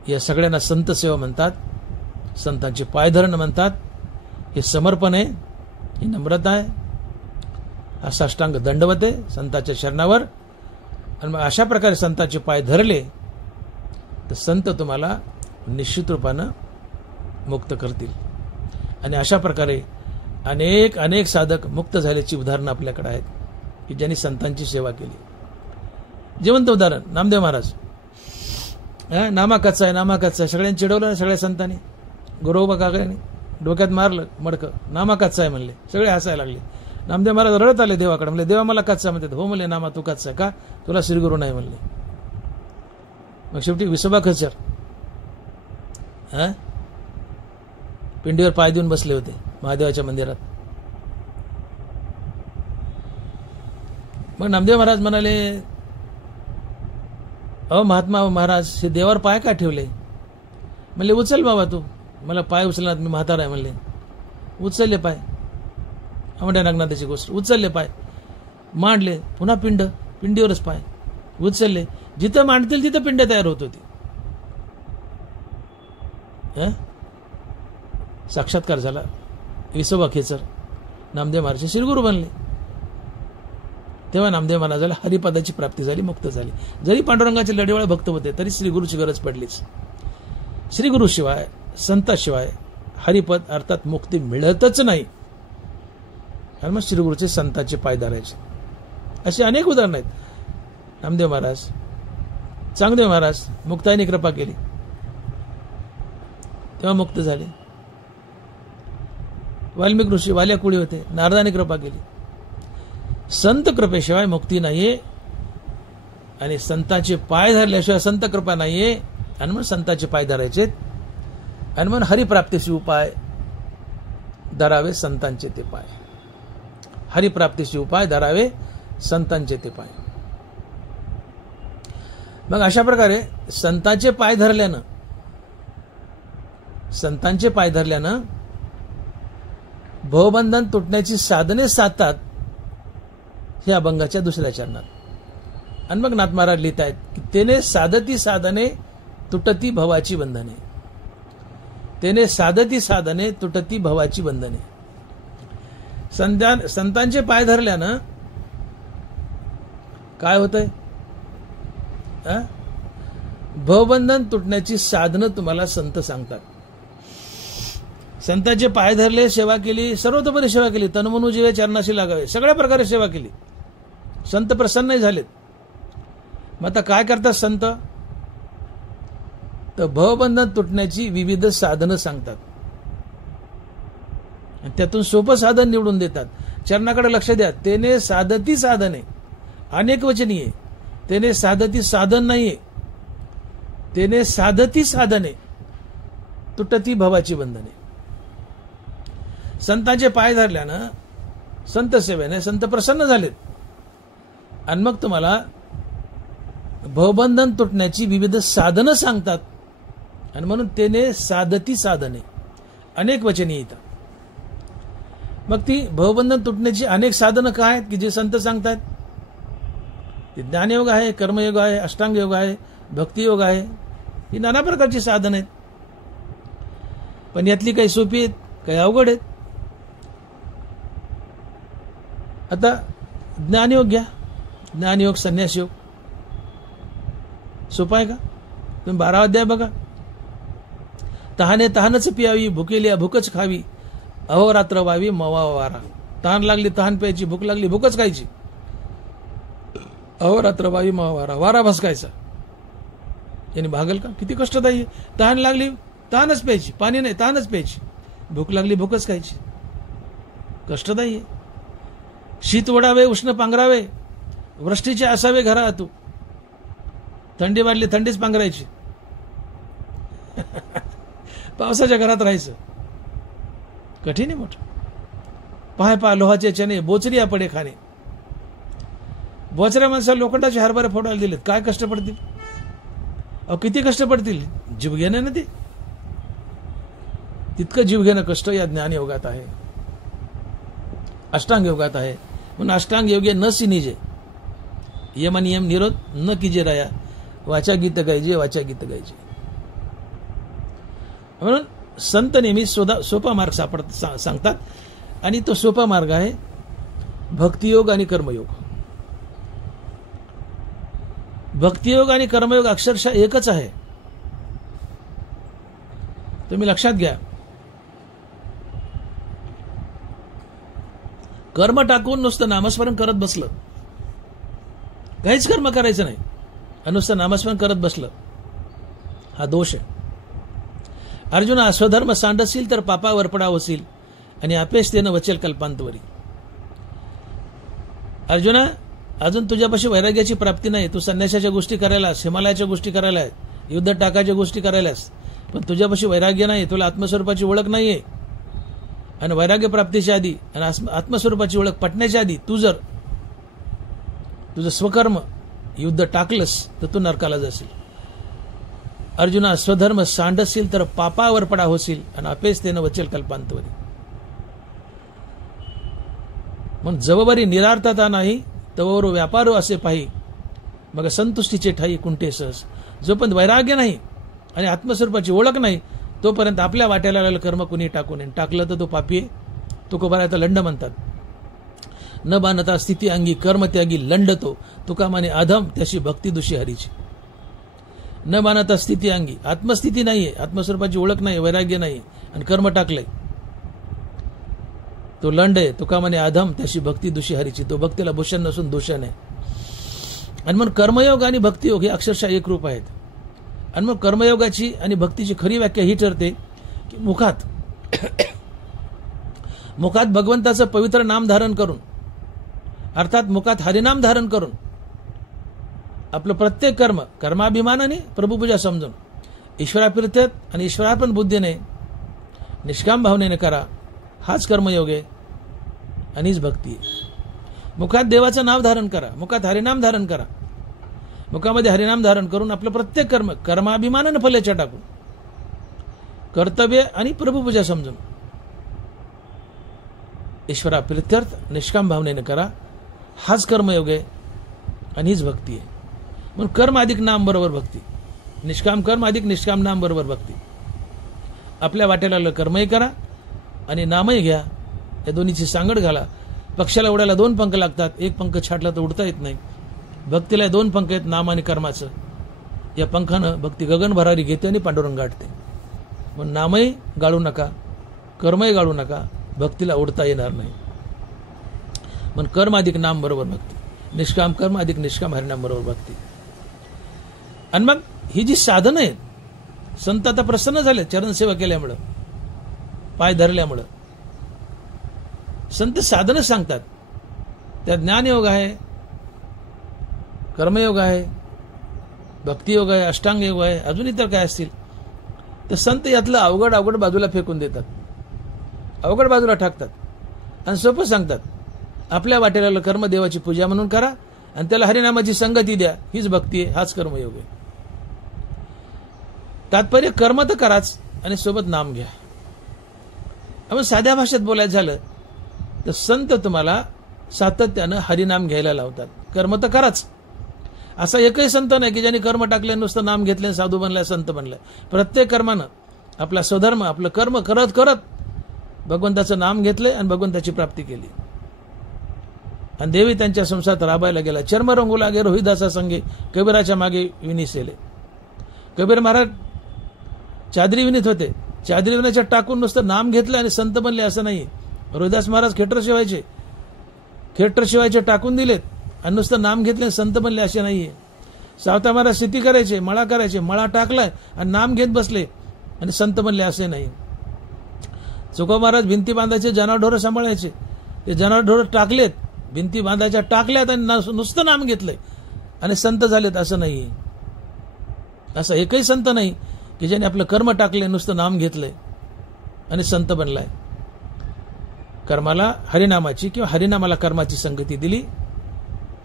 या सगळ्यांना संत सेवा म्हणतात, संतांचे पायधरण म्हणतात. हे समर्पण आहे, ही नम्रता आहे, हा साष्टांग दंडवत आहे संतांच्या शरणावर. आणि मग अशा प्रकारे संतांचे पाय धरले तर संत तुम्हाला निश्चित रूपानं मुक्त करतील. आणि अशा प्रकारे अनेक अनेक साधक मुक्त झाल्याची उदाहरणं आपल्याकडे आहेत की ज्यांनी संतांची सेवा केली. जिवंत उदाहरण नामदेव महाराज. नामाकच्चा आहे, नामाकच्चा आहे, सगळ्यांनी चिडवलं ना सगळ्या संतांनी. गोरोबा काकाने डोक्यात मारलं मडकं, नामाकच्चा आहे म्हणले, सगळे हसायला लागले. नामदेव महाराज रडत आले देवाकडे, म्हणले देवा मला कच्चा म्हणतात. हो म्हणले नामा तू कच्चा आहे का, तुला श्रीगुरू नाही म्हणले. मग शेवटी विसोबा खचर पिंडीवर पाय देऊन बसले होते महादेवाच्या मंदिरात. मग नामदेव महाराज म्हणाले, अहो महात्मा महाराज हे देवावर पाय का ठेवले. म्हणले उचल बाबा तू. मला पाय उचलणार, मी म्हातारा आहे म्हणले. उचलले पाय, अवंड्या नागनाथाची गोष्ट. उचलले पाय, मांडले, पुन्हा पिंडीवरच पाय उचलले. जिथं मांडतील तिथं पिंड तयार होत होती. साक्षात्कार झाला. विसोबा खेचर नामदेव महाराज श्रीगुरू बनले. तेव्हा नामदेव महाराजाला हरिपदाची प्राप्ती झाली, मुक्त झाली. जरी पांडुरंगाचे लढेवाळे भक्त होते तरी श्रीगुरूची गरज पडलीच. श्रीगुरूशिवाय संताशिवाय हरिपद अर्थात मुक्ती मिळतच नाही. आणि मग श्रीगुरूचे संतांचे पाय धरायचे. अशी अनेक उदाहरणं आहेत. नामदेव महाराज, चांगदेव महाराज मुक्ताईने कृपा केली तेव्हा मुक्त झाले. वाल्मिक ऋषी वाल्या कुळी होते, नारदाने कृपा केली. संत कृपेशिवाय मुक्ती नाहीये आणि संतांचे पाय धरल्याशिवाय संत कृपा नाहीये. आणि मग संतांचे पाय धरायचे आणि मग हरिप्राप्तीचे उपाय धरावे संतांचे ते पाय. हरिप्राप्तीचे उपाय धरावे संतांचे ते पाय. मग अशा प्रकारे संतांचे पाय धरल्यानं भवबंधन तुटण्याची साधने साधतात हे अभंगाच्या दुसऱ्या चरणात. आणि मग नाथ महाराज लिहित आहेत की तेने साधती साधने तुटती भवाची बंधने. तेने साधती साधने तुटती भवाची बंधने. संतांचे पाय धरल्यानं काय होतंय, भवबंधन तुटण्याची साधनं तुम्हाला संत सांगतात. संतांचे पाय धरले, सेवा केली, सर्वतोपरी सेवा केली, तनमनु जीवे चरणाशी लागावे, सगळ्या प्रकारे सेवा केली, संत प्रसन्न झालेत. मग आता काय करतात संत, तर भवबंधन तुटण्याची विविध साधनं सांगतात. त्यातून सोपं साधन निवडून देतात. चरणाकडे लक्ष द्या. तेने साधती साधने, अनेक वचनीय. तेने साधती साधन नाहीये, तेने साधती साधने तुटती भवाची बंधने. संतांचे पाय धरल्यानं, संत सेवेने संत प्रसन्न झालेत. आणि मग तुम्हाला भवबंधन तुटण्याची विविध साधनं सांगतात. आणि म्हणून तेने साधती साधने, अनेक वचनी येतात. मग ती भवबंधन तुटण्याची अनेक साधनं काय आहेत की जे संत सांगतात. ज्ञानयोग आहे, कर्मयोग आहे, अष्टांग योग आहे, भक्तियोग आहे, ही नाना प्रकारची साधनं आहेत. पण यातली काही सोपी आहेत, काही अवघड आहेत. आता ज्ञानयोग घ्या, ज्ञानयोग, संन्यास योग सोपा आहे का. तुम्ही 12 अध्याय बघा. तहाने तहानच पियावी, भुकेली भूकच खावी, अहोरात्र व्हावी मवा वारा. तहान लागली तहान प्यायची, भूक लागली भूकच खायची, अहोरात्र व्हावी मवा वारा, वारा भसकायचा. याने भागल का. किती कष्टदायी. तहान लागली तहानच प्यायची, पाणी नाही तहानच प्यायची, भूक लागली भूकच खायची, कष्टदायी आहे. शीत वडावे उष्ण पांघरावे, वृष्टीचे असावे घरा तू, थंडी वाढली थंडीच पांघरायची, पावसाच्या घरात राहायचं, कठीण आहे मोठं. पाय लोहाचे चणे, बोचरिया पडे खाणे. बोचऱ्या माणसाला लोखंडाचे हरभरे फोडायला दिलेत, काय कष्ट पडतील. अहो किती कष्ट पडतील. जीव घेणं ना ते, तितकं जीव घेणं कष्ट या ज्ञानयोगात आहे, अष्टांग योगात आहे. म्हणून अष्टांग योगे न सिनिजे, यम नियम निरोध न कीजे राया, वाचा गीत गायजे, वाचा गीत गायजे. म्हणून संत नेहमी सोपा मार्ग सांगतात. आणि तो सोपा मार्ग आहे भक्तियोग आणि कर्मयोग. भक्तियोग आणि कर्मयोग अक्षरशः एकच आहे. तुम्ही लक्षात घ्या, कर्म टाकून नुसतं नामस्मरण करत बसलं, काहीच कर्म करायचं नाही आणि नुसतं नामस्मरण करत बसलं, हा दोष आहे. अर्जुना, स्वधर्म सांडसील तर पापावर पडा होशील आणि अपेस तेनं वचेल कल्पांतवरी. अर्जुना, अजून तुझ्यापाशी वैराग्याची प्राप्ती नाही. तू संन्यासाच्या गोष्टी करायलास, हिमालयाच्या गोष्टी करायला, युद्ध टाकाच्या गोष्टी करायलास, पण तुझ्यापाशी वैराग्य नाही. तुला आत्मस्वरूपाची ओळख नाहीये. आणि वैराग्य प्राप्तीच्या आधी आणि आत्मस्वरूपाची ओळख पटण्याच्या आधी तू जर तुझं स्वकर्म युद्ध टाकलंस तर तू नरकाला जाशील. अर्जुना, स्वधर्म सांडशील तर पापावर पडा होशील आणि अपेस तेनं वचेल कल्पांतवरी. मग जवबरी निरार्थता नाही तवरो व्यापारो असे पाही, मग संतुष्टीचे ठाई कुंठे सहज. जोपर्यंत वैराग्य नाही आणि आत्मस्वरूपाची ओळख नाही तोपर्यंत आपल्या वाट्याला आलेलं कर्म कुणी टाकू नये. टाकलं तर तो पापी आहे. तुकोबारायचा लंड म्हणतात. न बांधता स्थिती अंगी कर्म त्यागी लंडतो, तुका माने अधम त्याशी भक्ती दुषी हरीची. न बांधता स्थिती अंगी, आत्मस्थिती नाहीये, आत्मस्वरूपाची ओळख नाही, वैराग्य नाही आणि कर्म टाकलंय, तो लंड आहे. तुका म्हणे अधम त्याशी भक्ती दुषी हरीची. तो भक्तीला भूषण नसून दूषण आहे. आणि मग कर्मयोग आणि भक्तियोग हे अक्षरशः एक रूप आहेत. आणि मग कर्मयोगाची आणि भक्तीची खरी व्याख्या ही ठरते की मुखात भगवंताचं पवित्र नाम धारण करून, अर्थात मुखात हरिनाम धारण करून आपलं प्रत्येक कर्म कर्माभिमानाने प्रभुपूजा समजून ईश्वराप्रित्यत आणि ईश्वरार्पण बुद्धीने निष्काम भावनेने करा. हाच कर्मयोग आहे आणि हीच भक्ती आहे. मुखात देवाचं नाव धारण करा, मुखात हरिनाम धारण करा. मुखामध्ये हरिनाम धारण करून आपलं प्रत्येक कर्म कर्माभिमानाने फलेच्या टाकून कर्तव्य आणि प्रभुपूजा समजून ईश्वराप्रित्यर्थ निष्काम भावनेने करा. हाच कर्मयोग आहे आणि हीच भक्ती आहे. म्हणून कर्म अधिक नाम बरोबर भक्ती, निष्काम कर्म अधिक निष्काम नाम बरोबर भक्ती. आपल्या वाट्याला कर्मही करा आणि नामही घ्या. या दोन्हीची सांगड घाला. पक्षाला उडायला दोन पंख लागतात, एक पंख छाटला तर उडता येत नाही. भक्तीला दोन पंख आहेत, नाम आणि कर्माचं. या पंखानं भक्ती गगन भरारी घेते आणि पांडुरंग गाठते. म्हणून नामही गाळू नका, कर्मही गाळू नका, भक्तीला उडता येणार नाही. म्हणून कर्म अधिक नाम बरोबर भक्ती, निष्काम कर्म अधिक निष्काम हरिनाम बरोबर भक्ती. आणि मग ही जी साधनं आहेत, संत आता प्रसन्न झाले चरणसेवा केल्यामुळं, पाय धरल्यामुळं. संत साधनं सांगतात. त्यात ज्ञानयोग आहे, कर्मयोग आहे, भक्तियोग आहे, अष्टांग योग आहे, अजून इतर काय असतील. तर संत यातलं अवघड बाजूला फेकून देतात, अवघड बाजूला टाकतात आणि सोपं सांगतात. आपल्या वाटेला कर्म देवाची पूजा म्हणून करा आणि त्याला हरिनामाची संगती द्या. हीच भक्ती आहे, हाच कर्मयोग आहे. तात्पर्य कर्म तर कराच आणि सोबत नाम घ्या. आपण साध्या भाषेत बोलायचं झालं तर संत तुम्हाला सातत्यानं हरिनाम घ्यायला लावतात. कर्म तर कराच. असा एकही संत नाही की ज्यांनी कर्म टाकले नुसतं नाम घेतले साधू बनलाय संत बनलाय. प्रत्येक कर्मानं आपला स्वधर्म आपलं कर्म करत करत भगवंताचं नाम घेतलंय आणि भगवंताची प्राप्ती केली. आणि देवी त्यांच्या संसारात राबायला गेला. चर्म रंगू लागे रोहिदासा संगे कबीराच्या मागे विनिसेले. कबीर महाराज चादरी विनीत होते. चादरी विण्याच्या टाकून नुसतं नाम घेतलं आणि संत बनले असं नाही. रोहिदास महाराज खेटर शिवायचे, खेटर शिवायचे टाकून दिलेत आणि नुसतं नाम घेतले संत बनले असे नाहीये. सावता महाराज शेती करायचे, मळा करायचे, मळा टाकलाय आणि नाम घेत बसले आणि संत बनले असे नाही. तुकोबा महाराज भिंती बांधायचे, जनावरढोरं सांभाळायचे, ते जनावरढोरं टाकलेत, भिंती बांधायच्या टाकल्यात आणि नुसतं नाम घेतलंय आणि संत झालेत असं नाहीये. असं एकही संत नाही की ज्याने आपलं कर्म टाकले, नुसतं नाम घेतलंय आणि संत बनलाय. कर्माला हरिनामाची किंवा हरिनामाला कर्माची संगती दिली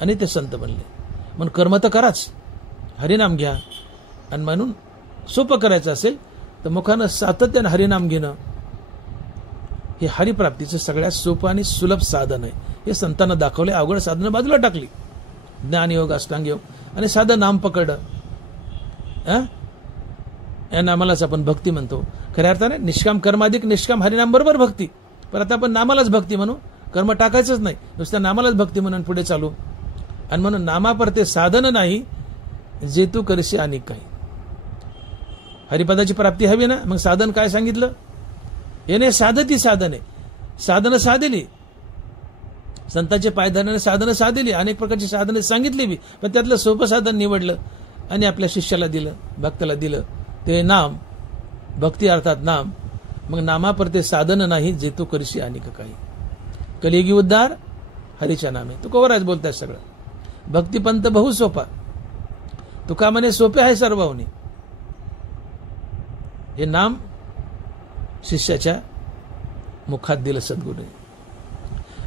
आणि ते संत बनले. म्हणून कर्म तर कराच, हरिनाम घ्या. आणि म्हणून सोपं करायचं असेल तर मुखानं सातत्यानं हरिनाम घेणं हे हरिप्राप्तीचं सगळ्यात सोपं आणि सुलभ साधन आहे. हे संतांना दाखवले. अवघड साधनं बाजूला टाकली, ज्ञानयोग अष्टांगयोग, आणि साधं नाम पकडलं. या नामालाच आपण भक्ती म्हणतो. खऱ्या अर्थाने निष्काम कर्माधिक निष्काम हरिनाम बरोबर भक्ती. पण आता आपण नामालाच भक्ती म्हणू, कर्म टाकायचंच नाही, नुसत्या नामालाच भक्ती म्हणून पुढे चालू. आणि म्हणून नामापर ते साधन नाही जे तू करशी अनेक काही. हरिपदाची प्राप्ती हवी ना, मग साधन काय सांगितलं? येणे साधती साधने, साधनं साधिली, संतांचे पाय धरण्याने साधनं साधिली, अनेक प्रकारची साधने सांगितली बी, पण त्यातलं सोपं साधन निवडलं आणि आपल्या शिष्याला दिलं, भक्ताला दिलं, ते नाम. भक्ती अर्थात नाम. मग नामापरते साधन नाही, जे तू करशी अनेक काही. कलियुगी उद्धार हरीच्या नामे. तू कोवराज बोलताय सगळं. भक्तिपंथ बहु सोपा, तुका म्हणे सोपे आहे सर्वहुनी. हे नाम शिष्याच्या मुखात दिलं सद्गुरूने.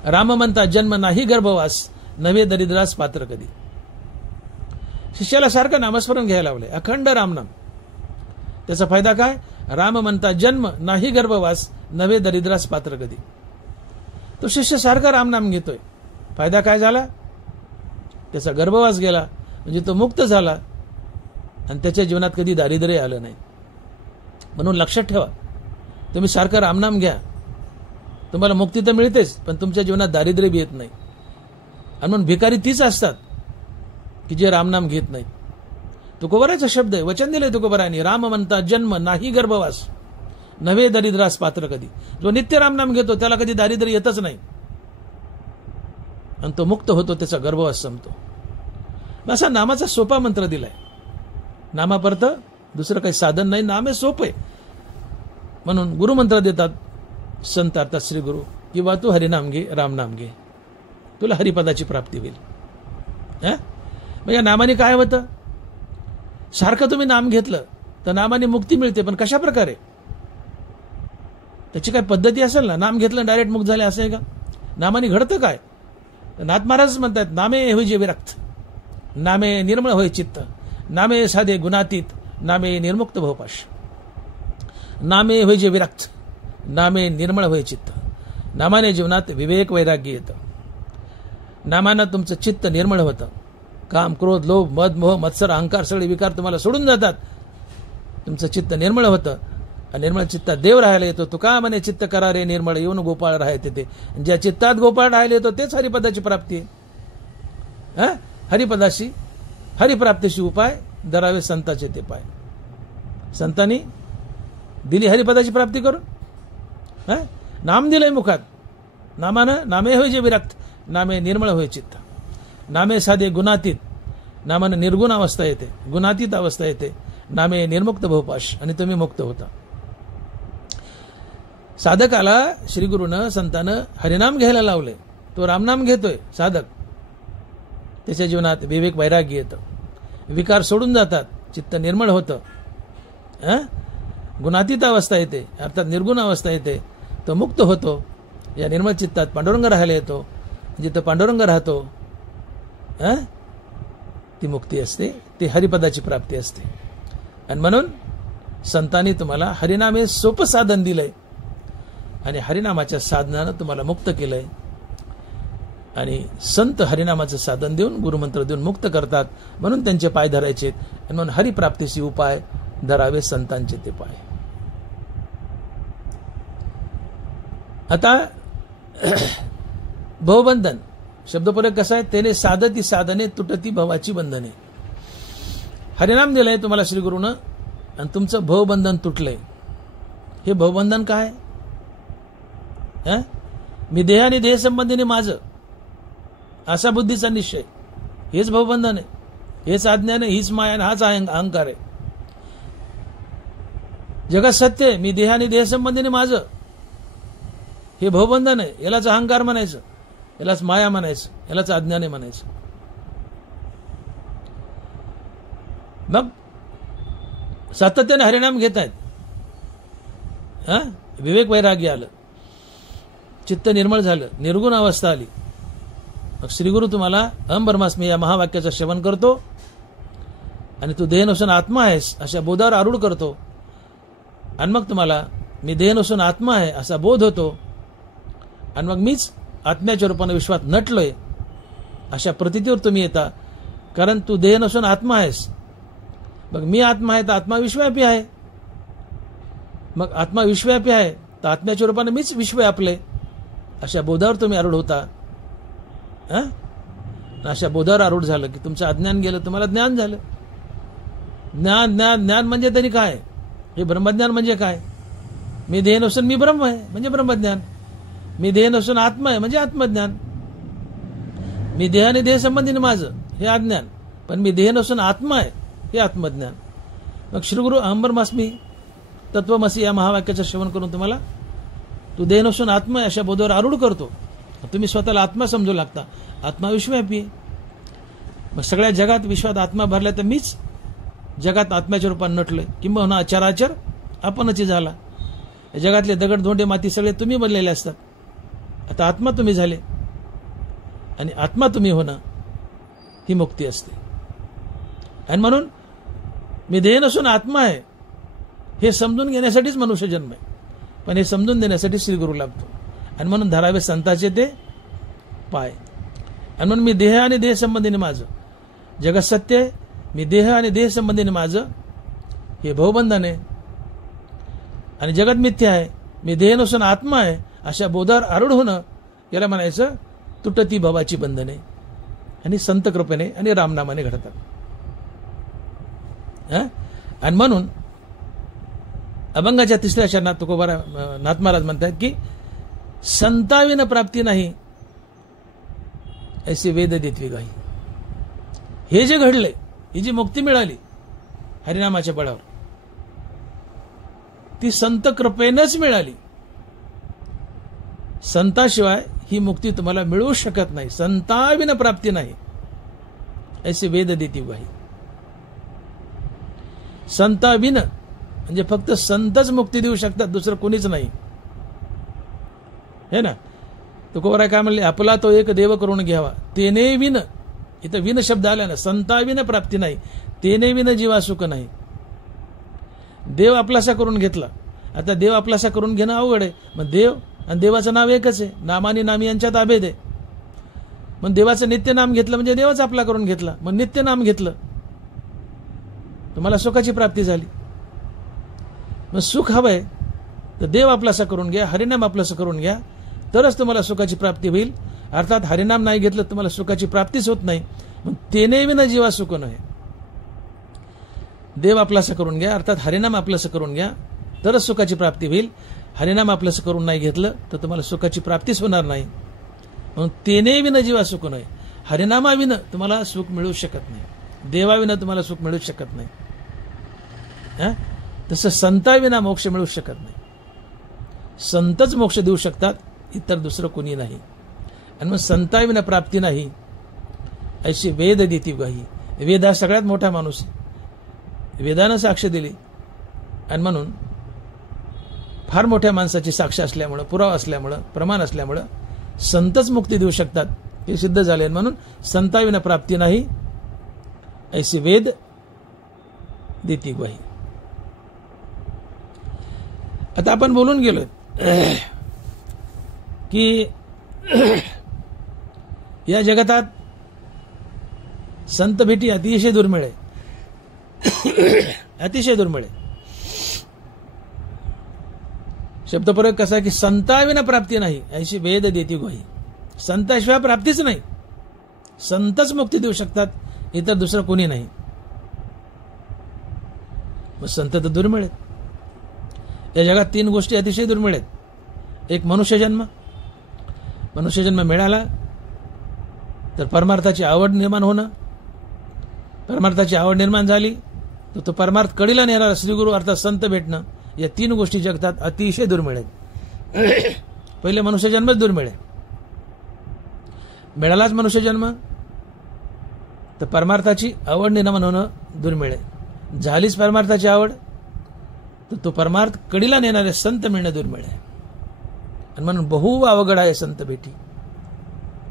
राम म्हणता जन्म नाही गर्भवास, नव्हे दरिद्रास पात्र कधी. शिष्याला सारखं नामस्मरण घ्यायला लावलंय, अखंड रामनाम. त्याचा फायदा काय? राम म्हणता जन्म नाही गर्भवास, नव्हे दरिद्रास पात्र कधी. तो शिष्य सारखा रामनाम घेतोय. फायदा काय झाला? त्याचा गर्भवास गेला, म्हणजे तो मुक्त झाला आणि त्याच्या जीवनात कधी दारिद्र्य आलं नाही. म्हणून लक्षात ठेवा, तुम्ही सारखं रामनाम घ्या, तुम्हाला मुक्ती तर मिळतेच, पण तुमच्या जीवनात दारिद्र्य बी येत नाही. आणि म्हणून भिकारी तीच असतात की जे रामनाम घेत नाहीत. तुकोबराचा शब्द आहे, वचन दिलंय तुकोबराने, राम म्हणता जन्म नाही गर्भवास, नव्हे दरिद्रास पात्र कधी. जो नित्य रामनाम घेतो त्याला कधी दारिद्र्य येतच नाही आणि तो मुक्त होतो, त्याचा गर्भवास संपतो. असा नामाचा सोपा मंत्र दिलाय. नामापर्यंत दुसरं काही साधन नाही, नाम हे सोपं आहे. म्हणून गुरुमंत्र देतात संत अर्थात श्री गुरु, किंवा तू हरिनाम घे, रामनाम घे, तुला हरिपदाची प्राप्ती होईल. मग या नामाने काय होतं? सारखं तुम्ही नाम घेतलं तर नामाने मुक्ती मिळते, पण कशा प्रकारे? त्याची काय पद्धती असेल ना. नाम घेतलं डायरेक्ट मुक्त झाले असं आहे का? नामाने घडतं काय? नाथ महाराज म्हणतात, नामे होय जे विरक्त, नामे निर्मळ होय चित्त, नामे साधे गुणातीत, नामे निर्मुक्त भवपाश. नामे होय जे विरक्त, नामे निर्मळ होय चित्त. नामाने जीवनात विवेक वैराग्य येतं. नामानं तुमचं चित्त निर्मळ होतं. काम, क्रोध, लोभ, मद, मोह, मत्सर, अहंकार सगळे विकार तुम्हाला सोडून जातात. तुमचं चित्त निर्मळ होतं. निर्मळ चित्तात देव राहायला येतो. तुका म्हणे चित्त करा रे निर्मळ, येऊन गोपाळ राहते ते. ज्या चित्तात गोपाळ राहायला येतो तेच हरिपदाची प्राप्ती आहे. हरिपदाशी, हरिप्राप्तीशी उपाय धरावे संताचे ते पाय. संतांनी दिली हरिपदाची प्राप्ती करून. नाम दिलंय मुखात. नामानं नामे होय जे विरक्त, नामे निर्मळ होय चित्त, नामे साधे गुणातीत, नामानं निर्गुण अवस्था येते, गुणातीत अवस्था येते, नामे निर्मुक्त भवपाश, आणि तुम्ही मुक्त होता. साधकाला श्रीगुरूनं संतानं हरिनाम घ्यायला लावले. तो रामनाम घेतोय साधक. त्याच्या जीवनात विवेक वैराग्य येतं, विकार सोडून जातात, चित्त निर्मळ होतं, गुणातीत अवस्था येते, अर्थात निर्गुण अवस्था येते, तो मुक्त होतो. या निर्मळ चित्तात पांडुरंग राहायला येतो. जिथं पांडुरंग राहतो ती मुक्ती असते, ती हरिपदाची प्राप्ती असते. आणि म्हणून संतांनी तुम्हाला हरिनाम हे सोपं साधन दिलंय आणि हरिनामाच्या साधनानं तुम्हाला मुक्त केलंय. आणि संत हरिनामाचं साधन देऊन, गुरुमंत्र देऊन मुक्त करतात. म्हणून त्यांचे पाय धरायचे आणि म्हणून हरिप्राप्तीशी उपाय धरावे संतांचे ते पाय. आता भवबंधन शब्दप्रयोग कसा आहे? त्याने साधती साधने, तुटती भवाची बंधने. हरिनाम दिलंय तुम्हाला श्रीगुरूनं आणि तुमचं भवबंधन तुटलंय. हे भवबंधन काय? मी देह आणि देह संबंधीने माझं, असा बुद्धीचा निश्चय, हेच भवबंधन आहे, हेच अज्ञान आहे, हीच माया, हाच अहंकार आहे. जगात सत्य आहे, मी देह आणि देह संबंधीने माझं, हे भवबंधन आहे. यालाच अहंकार म्हणायचं, यालाच माया म्हणायचं, यालाच अज्ञान म्हणायचं. मग सातत्याने हरिनाम घेत आहेत, विवेक वैराग्य आलं, चित्त निर्मळ झालं, निर्गुण अवस्था आली. मग श्रीगुरु तुम्हाला अहम ब्रह्मास्मी या महावाक्याचं श्रवण करतो आणि तू देह नसून आत्मा आहेस अशा बोधावर आरूढ करतो. आणि मग तुम्हाला मी देह नसून आत्मा आहे असा बोध होतो. आणि मग मीच आत्म्याच्या रूपाने विश्वात नटलोय अशा प्रतीतीवर तुम्ही येता. कारण तू देह नसून आत्मा आहेस. मग मी आत्मा आहे तर आत्मा विश्वव्यापी आहे. मग आत्मा विश्वव्यापी आहे तर आत्म्याच्या रूपाने मीच विश्व व्यापले अशा बोधावर तुम्ही आरूढ होता. अशा बोधावर आरूढ झालं की तुमचं अज्ञान गेलं, तुम्हाला ज्ञान झालं. ज्ञान ज्ञान ज्ञान म्हणजे तरी काय? हे ब्रह्मज्ञान म्हणजे काय? मी देह नसून मी ब्रह्म आहे म्हणजे ब्रह्मज्ञान. मी देह नसून आत्मा आहे म्हणजे आत्मज्ञान. मी देह आणि देह संबंधी माझं हे अज्ञान, पण मी देह नसून आत्मा आहे हे आत्मज्ञान. मग श्रीगुरु अहं ब्रह्मास्मी तत्वमसी या महावाक्याचं श्रवण करून तुम्हाला तू देह नसून आत्मा आहे अशा बोधावर आरूढ करतो. तुम्ही स्वतःला आत्मा समजू लागता. आत्मा विश्वव्यापी आहे. मग सगळ्या जगात विश्वात आत्मा भरला तर मीच जगात आत्म्याच्या रूपात नटलोय, किंबहुना अचराचर आपणच झाला. जगातले दगड धोंडे माती सगळे तुम्ही बनलेले असतात. आता आत्मा तुम्ही झाले आणि आत्मा तुम्ही होणं ही मुक्ती असते. आणि म्हणून मी देह नसून आत्मा आहे हे समजून घेण्यासाठीच मनुष्य जन्म आहे. पण हे समजून देण्यासाठी श्रीगुरु लागतो. आणि म्हणून धरावे संतांचे ते पाय. आणि म्हणून मी देह आणि देह संबंधीने माझं जगत सत्य आहे. मी देह आणि देह संबंधीने माझं हे भवबंधन आहे आणि जगत मिथ्या आहे. मी देह नसून आत्मा आहे अशा बोधावर आरूढ होणं याला म्हणायचं तुटती भवाची बंधने. आणि संत कृपेने आणि रामनामाने घडतात. आणि म्हणून अभंगाच्या तिसऱ्या चरणात तुकोबारा नाथ महाराज म्हणतात की संताविन प्राप्ती नाही ऐसे वेद देतवी गाई. हे जे घडले, ही जी मुक्ती मिळाली हरिनामाच्या बळावर, ती संत कृपेनंच मिळाली. संताशिवाय ही मुक्ती तुम्हाला मिळू शकत नाही. संताविन प्राप्ती नाही ऐसे वेद देती गाई. संताविन म्हणजे फक्त संतच मुक्ती देऊ शकतात, दुसरं कोणीच नाही. हे ना, तुकोबाराय काय म्हणले, आपला तो एक देव करून घ्यावा तेने विन. इथं विन शब्द आला ना, संताविन प्राप्ती नाही, तेने विन जीवा सुख नाही. देव आपलासा करून घेतला. आता देव आपलासा करून घेणं अवघड आहे. मग देव आणि देवाचं नाव एकच आहे. नाम आणि नामी यांच्यात अभेद आहे. मग देवाचं नित्य नाम घेतलं म्हणजे देवच आपला करून घेतला. मग नित्य नाम घेतलं तुम्हाला सुखाची प्राप्ती झाली. मग सुख हवंय तर देव आपलासा करून घ्या, हरिनाम आपलासा करून घ्या, तरच तुम्हाला सुखाची प्राप्ती होईल. अर्थात हरिनाम नाही घेतलं तुम्हाला सुखाची प्राप्तीच होत नाही. मग तेने विना जीवा सुख नये. देव आपलासा करून घ्या, अर्थात हरिनाम आपलासा करून घ्या, तरच सुखाची प्राप्ती होईल. हरिनाम आपलासा करून नाही घेतलं तर तुम्हाला सुखाची प्राप्तीच होणार नाही. मग तेने विना जीवा सुख नये. हरिनामाविना तुम्हाला सुख मिळू शकत नाही, देवाविना तुम्हाला सुख मिळू शकत नाही. तसं संताविना मोक्ष मिळू शकत नाही. संतच मोक्ष देऊ शकतात, इतर दुसरं कोणी नाही. आणि मग संताविना प्राप्ती नाही अशी वेद देती गाही. वेद हा सगळ्यात मोठा माणूस आहे. वेदानं साक्ष दिली आणि म्हणून फार मोठ्या माणसाची साक्ष असल्यामुळं, पुरावा असल्यामुळं, प्रमाण असल्यामुळं संतच मुक्ती देऊ शकतात हे सिद्ध झाले. म्हणून संताविना प्राप्ती नाही ऐसे वेद देती ग्वाही. आता आपण बोलून गेलोय की या जगतात संत भेटी अतिशय दुर्मिळ आहे. अतिशय दुर्मिळ आहे. शब्दप्रयोग कसा आहे की संताविना प्राप्ती नाही ऐशी वेद देती ग्वाही. संताशिवाय प्राप्तीच नाही. संतच मुक्ती देऊ शकतात, इतर दुसरं कोणी नाही. मग संत तर दुर्मिळ आहेत. या जगात 3 गोष्टी अतिशय दुर्मिळ आहेत. एक मनुष्यजन्म. मनुष्यजन्म मिळाला तर परमार्थाची आवड निर्माण होणं. परमार्थाची आवड निर्माण झाली तर तो परमार्थ कडीला नेणारा श्रीगुरु अर्थात संत भेटणं. या 3 गोष्टी जगतात अतिशय दुर्मिळ आहेत. पहिले मनुष्यजन्मच दुर्मिळ आहे. मिळालाच मनुष्यजन्म तर परमार्थाची आवड निर्माण होणं दुर्मिळ आहे. झालीच परमार्थाची आवड तर तो परमार्थ कडीला नेणारे संत मिळणं दुर्मिळ आहे. आणि म्हणून बहु अवघड आहे संत भेटी.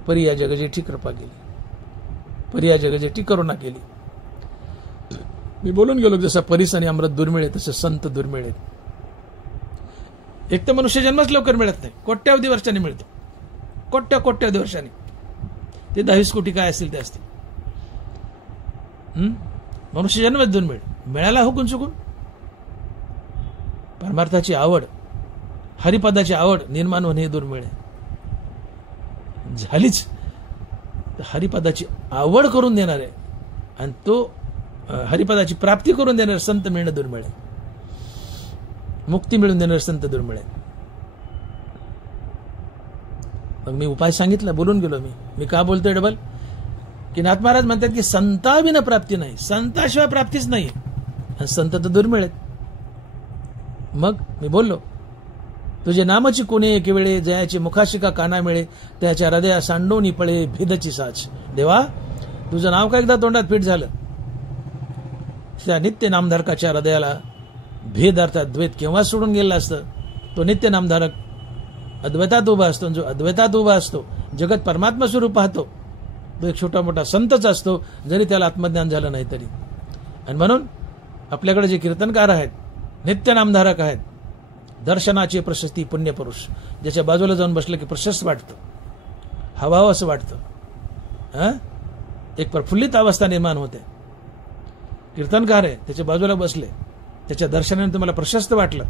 परी या जगजेठी कृपा केली, परी या जगजेठी करुणा केली. मी बोलून गेलो जसं परीस आणि अमृत दुर्मिळ आहे तसं संत दुर्मिळ आहेत. एक तर मनुष्य जन्मच लवकर मिळत नाही, कोट्यावधी वर्षांनी मिळतो. कोट्यावधी वर्षांनी. ते 10-20 कोटी काय असतील ते असतील. मनुष्य जन्मच दुर्मिळ. मिळाला हुकून चुकून. परमार्थाची आवड, हरिपदाची आवड निर्माण होणे हे दुर्मिळ आहे. झालीच तर हरिपदाची आवड करून देणार आहे आणि तो हरिपदाची प्राप्ती करून देणार संत मिळणं दुर्मिळ आहे. मुक्ती मिळवून देणारे संत दुर्मिळ आहेत. मग मी उपाय सांगितला, बोलून गेलो मी का बोलतोय डबल, की नाथ महाराज म्हणतात की संताविना प्राप्ती नाही, संताशिवाय प्राप्तीच नाही, संत तर दुर्मिळ आहेत. मग मी बोललो, तुझे नामची कोणी एक वेळे, जयाची मुखाशिका काना मिळे, त्याच्या हृदया सांडोनी पळे भेदची साच. देवा, तुझं नाव का एकदा तोंडात फिट झालं, त्या नित्य नामधारकाच्या हृदयाला भेद अर्थात द्वैत केव्हा सोडून गेला असतं. तो नित्य नामधारक अद्वैतात उभा असतो, जो अद्वैतात उभा असतो, जगत परमात्मा स्वरूप पाहतो, तो एक छोटा मोठा संतच असतो, जरी त्याला आत्मज्ञान झालं नाही तरी. आणि म्हणून आपल्याकडे जे कीर्तनकार आहेत, नित्य नामधारक आहेत, दर्शनाची प्रशस्ती पुण्यपुरुष, ज्याच्या बाजूला जाऊन बसलं की प्रशस्त वाटतं, हवावं असं वाटतं, एक प्रफुल्लित अवस्था निर्माण होते. कीर्तनकार आहे, त्याच्या बाजूला बसले, त्याच्या दर्शनाने तुम्हाला प्रशस्त वाटलं,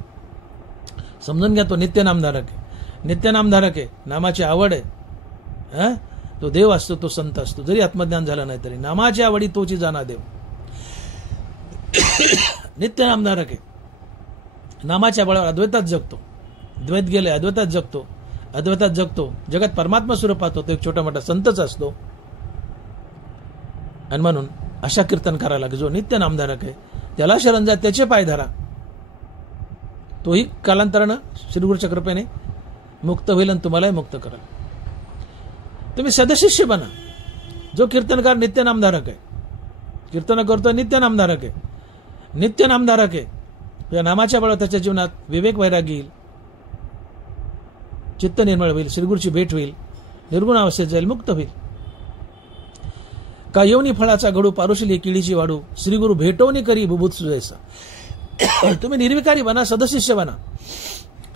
समजून घ्या तो नित्य नामधारक आहे. नित्य नामधारक आहे, नामाची आवड आहे, तो देव असतो, तो संत असतो, जरी आत्मज्ञान झालं नाही तरी. नामाची आवडी तोची जाणा देव. नित्य नामधारक आहे, नामाच्या बळावर अद्वैतात जगतो, द्वैत गेले अद्वैतात जगतो, अद्वैतात जगतो, जगत परमात्मा स्वरूपात होतो, एक छोटा मोठा संतच असतो. आणि म्हणून अशा कीर्तनकाराला जो नित्य नामधारक आहे, त्याला शरण जा, त्याचे पाय धरा, तोही कालांतरानं श्रीगुरूच्या कृपेने मुक्त होईल आणि तुम्हालाही मुक्त करेल. तुम्ही सदशिष्य बना. जो कीर्तनकार नित्य नामधारक आहे, कीर्तन करतो, नित्य नामधारक आहे, नित्य नामधारक आहे, या नामाच्या बळावर त्याच्या जीवनात विवेक वैराग्य येईल, चित्त निर्मळ होईल, श्रीगुरूची भेट होईल, निर्गुण अवस्थेत जाईल, मुक्त होईल. का येऊनी फळाचा घडू, पारुशिली किडीची वाढू, श्रीगुरु भेटवणी करी बुभूत सुजैसा. तुम्ही निर्विकारी बना, सदशिष्य बना.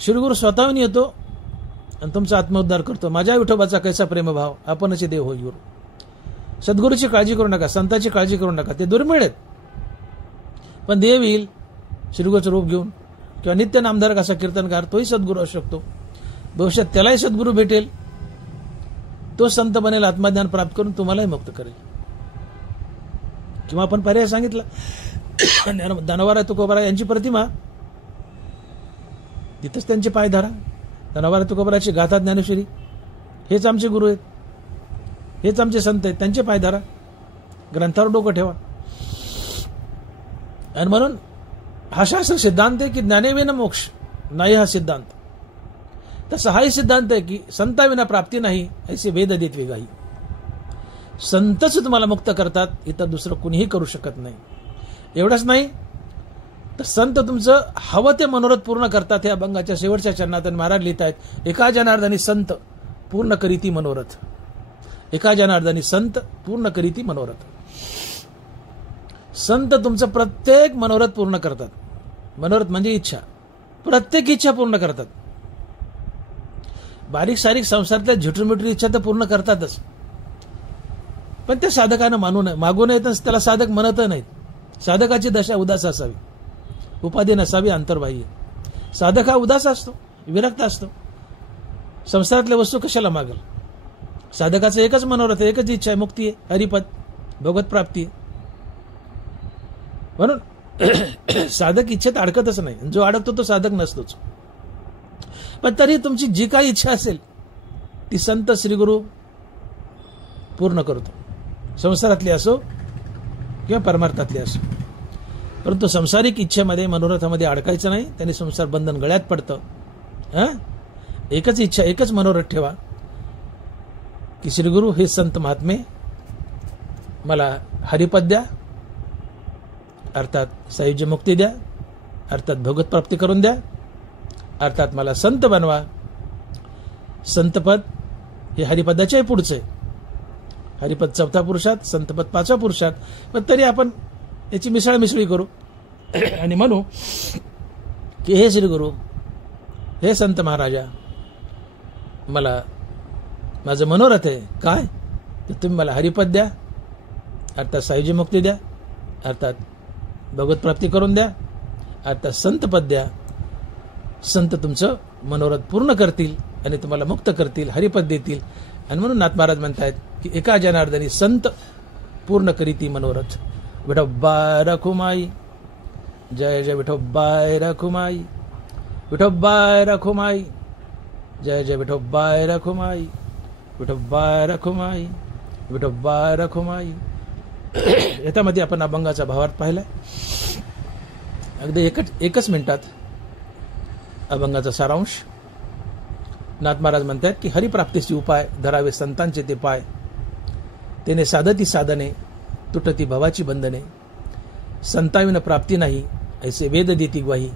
श्रीगुरु स्वतःहून येतो आणि तुमचा आत्मोद्धार करतो. माझ्या विठोबाचा कैसा प्रेमभाव, आपणचे देव होई गुरु. सद्गुरूची काळजी करू नका, संतांची काळजी करू नका, ते दुर्मिळ आहेत. पण देव येईल श्रीगुरूचं रूप घेऊन, किंवा नित्य नामधारक असा कीर्तनकार, तोही सद्गुरू असू शकतो. भविष्यात त्यालाही सद्गुरू भेटेल, तो संत बनेल, आत्मज्ञान प्राप्त करून तुम्हालाही मुक्त करेल. किंवा आपण पर्याय सांगितला, दानवारा तुकोबारा यांची प्रतिमा, तिथंच त्यांचे पाय धरा. दानवारा तुकोबाराची गाथा ज्ञानेश्वरी, हेच आमचे गुरु आहेत, हेच आमचे संत आहेत, त्यांचे पाय धरा, ग्रंथावर डोकं ठेवा. आणि म्हणून हा शास्त्र सिद्धांत आहे की ज्ञानेविना मोक्ष नाही, हा सिद्धांत. तसा हाही सिद्धांत आहे की संताविना प्राप्ती नाही, ऐसे वेद देत वेगाही. संतच तुम्हाला मुक्त करतात, इतर दुसरं कुणीही करू शकत नाही. एवढंच नाही तर संत तुमचं हवं ते मनोरथ पूर्ण करतात. हे अभंगाच्या शेवटच्या चरणात महाराज लिहित आहेत, एका जनार्दनी संत पूर्ण करीती मनोरथ. एका जनार्दनी संत पूर्ण करीती मनोरथ. संत तुमचं प्रत्येक मनोरथ पूर्ण करतात. मनोरथ म्हणजे इच्छा, प्रत्येक इच्छा पूर्ण करतात. बारीक सारीक संसारातल्या झिटूमिटू इच्छा तर पूर्ण करतातच, पण त्या साधकानं मागू नये, तर त्याला साधक म्हणत नाहीत. साधकाची दशा उदास असावी, उपाधी नसावी अंतर्बाह्य. साधक हा उदास असतो, विरक्त असतो. संसारातल्या वस्तू कशाला मागेल? साधकाचं एकच मनोरथ आहे, एकच इच्छा आहे, मुक्ती आहे, हरिपद, भगवत प्राप्ती. म्हणून साधक इच्छेत अडकतच नाही. जो अडकतो तो साधक नसतोच. पण तरी तुमची जी काही इच्छा असेल ती संत श्रीगुरु पूर्ण करतो. संसारातली असो किंवा परमार्थातली असो. परंतु संसारिक इच्छेमध्ये, मनोरथामध्ये अडकायचं नाही, त्याने संसार बंधन गळ्यात पडतं. एकच इच्छा, एकच मनोरथ ठेवा की श्रीगुरु हे संत महात्मे मला हरिपद द्या, अर्थात सायुज्य मुक्ती द्या, अर्थात भगवत प्राप्ती करून द्या, अर्थात मला संत बनवा. संतपद हे हरिपदाच्याही पुढचे. हरिपद 4था पुरुषात, संतपद 5व्या पुरुषात. पण तरी आपण याची मिसळी करू आणि म्हणू की हे श्रीगुरु, हे संत महाराजा, मला माझं मनोरथ आहे काय, तर तुम्ही मला हरिपद द्या, अर्थात सायुज्य मुक्ती द्या, अर्थात भगवत प्राप्ती करून द्या, अर्थात संतपद द्या. संत तुमचं मनोरथ पूर्ण करतील आणि तुम्हाला मुक्त करतील, हरिपद देतील. आणि म्हणून नाथ महाराज म्हणतायत की एका जनार्दनी संत पूर्ण करीती मनोरथ. विठोबाय रखुमाई, जय जय विठोबाय रखुमाई. विठोबाय रखुमाई, जय जय विठोबाय रखुमाई, विठोबाय रखुमाई, विठोबाय रखुमाई. याच्यामध्ये आपण अभंगाचा भावार्थ पाहिलाय. अगदी एकच मिनिटात अभंगाचा सारांश. नाथ महाराज म्हणतात की हरिप्राप्तीचे उपाय धरावे संतांचे ते पाय. तेने साधती साधने तुटती भवाची बंधने. संताविन प्राप्ती नाही ऐसे वेद देती ग्वाही.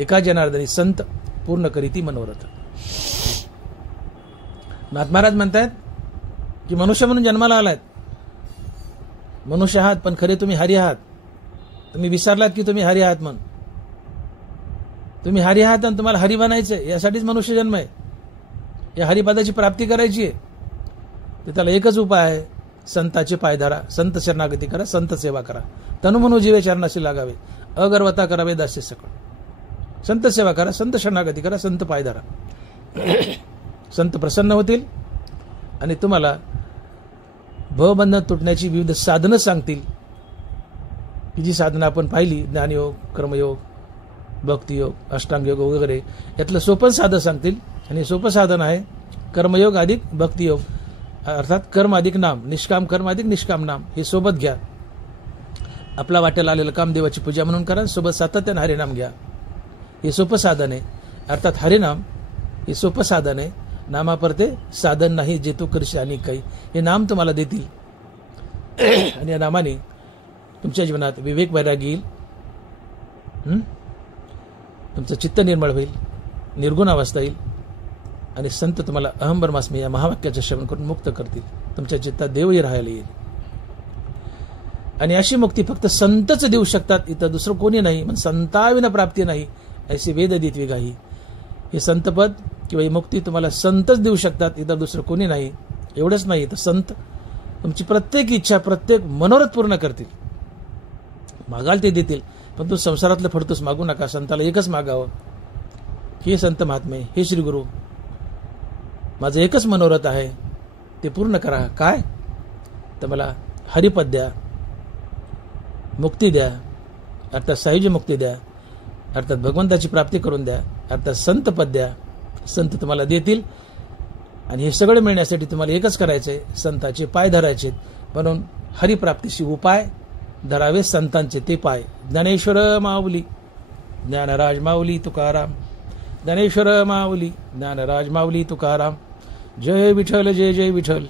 एका जनार्दनी संत पूर्ण करीती मनोरथ. नाथ महाराज म्हणतात की मनुष्य म्हणून जन्माला आलात. मनुष्य आहात पण खरे तुम्ही हरी आहात. तुम्ही विसरलात की तुम्ही हरी आहात म्हणून. तुम्ही हरी आहात आणि तुम्हाला हरी बनायचंय यासाठीच मनुष्य जन्म आहे. या हरिपदाची प्राप्ती करायची आहे. तर त्याला एकच उपाय आहे, संताचे पाय धरा, संत शरणागती करा, संत सेवा करा. तनु मनो जीवे चरणाशी लागावे, अगर्वता करावे दास्य सकळ. संत सेवा करा, संत शरणागती करा, संत पाय धरा. संत प्रसन्न होतील आणि तुम्हाला भवबंधन तुटण्याची विविध साधनं सांगतील की जी साधनं आपण पाहिली, ज्ञानयोग, कर्मयोग, भक्तियोग, अष्टांगयोग वगैरे. यातलं सोपं साधन सांगतील. आणि सोपं साधन आहे कर्मयोग अधिक भक्तियोग, अर्थात कर्म अधिक नाम, निष्काम कर्म अधिक निष्काम नाम. हे सोबत घ्या. आपला वाट्याला आलेलं काम देवाची पूजा म्हणून करा, सोबत सातत्याने हरिनाम घ्या. हे सोपं साधन आहे. अर्थात हरिनाम हे सोपं साधन आहे. नामापरते साधन नाही जे तू करशील आणि काही. हे नाम तुम्हाला देतील आणि या नामाने तुमच्या जीवनात विवेक वैराग्य येईल. तुमचं चित्त निर्मळ होईल, निर्गुण अवस्था येईल आणि संत तुम्हाला अहम ब्रह्मास्मी या महावाक्याचे श्रवण करून मुक्त करतील. तुमच्या चित्तात देवही राहायला येईल. आणि अशी मुक्ती फक्त संतच देऊ शकतात, इतर दुसरं कोणी नाही. पण संताविना प्राप्ती नाही ऐसे वेद देत विगाही. हे संतपद किंवा ही मुक्ती तुम्हाला संतच देऊ शकतात, इतर दुसरं कोणी नाही. एवढंच नाही तर संत तुमची प्रत्येक इच्छा, प्रत्येक मनोरथ पूर्ण करतील. मागाल ते देतील. पण तू संसारातलं फडतूस मागू नका. संताला एकच मागावं, हे संत महात्मे, हे श्री गुरु, माझं एकच मनोरथ आहे, ते पूर्ण करा. काय तर मला हरिपद द्या, मुक्ती द्या, अर्थात सायुज्य मुक्ती द्या, अर्थात भगवंताची प्राप्ती करून द्या, अर्थात संत पद द्या. संत तुम्हाला देतील. आणि हे सगळं मिळण्यासाठी तुम्हाला एकच करायचंय, संताचे पाय धरायचे. म्हणून हरिप्राप्तीशी उपाय धरावे संतांचे ते पाय. ज्ञानेश्वर माऊली, ज्ञानराज माऊली तुकाराम. ज्ञानेश्वर माऊली, ज्ञानराज माऊली तुकाराम. जय विठ्ठल, जय जय विठ्ठल.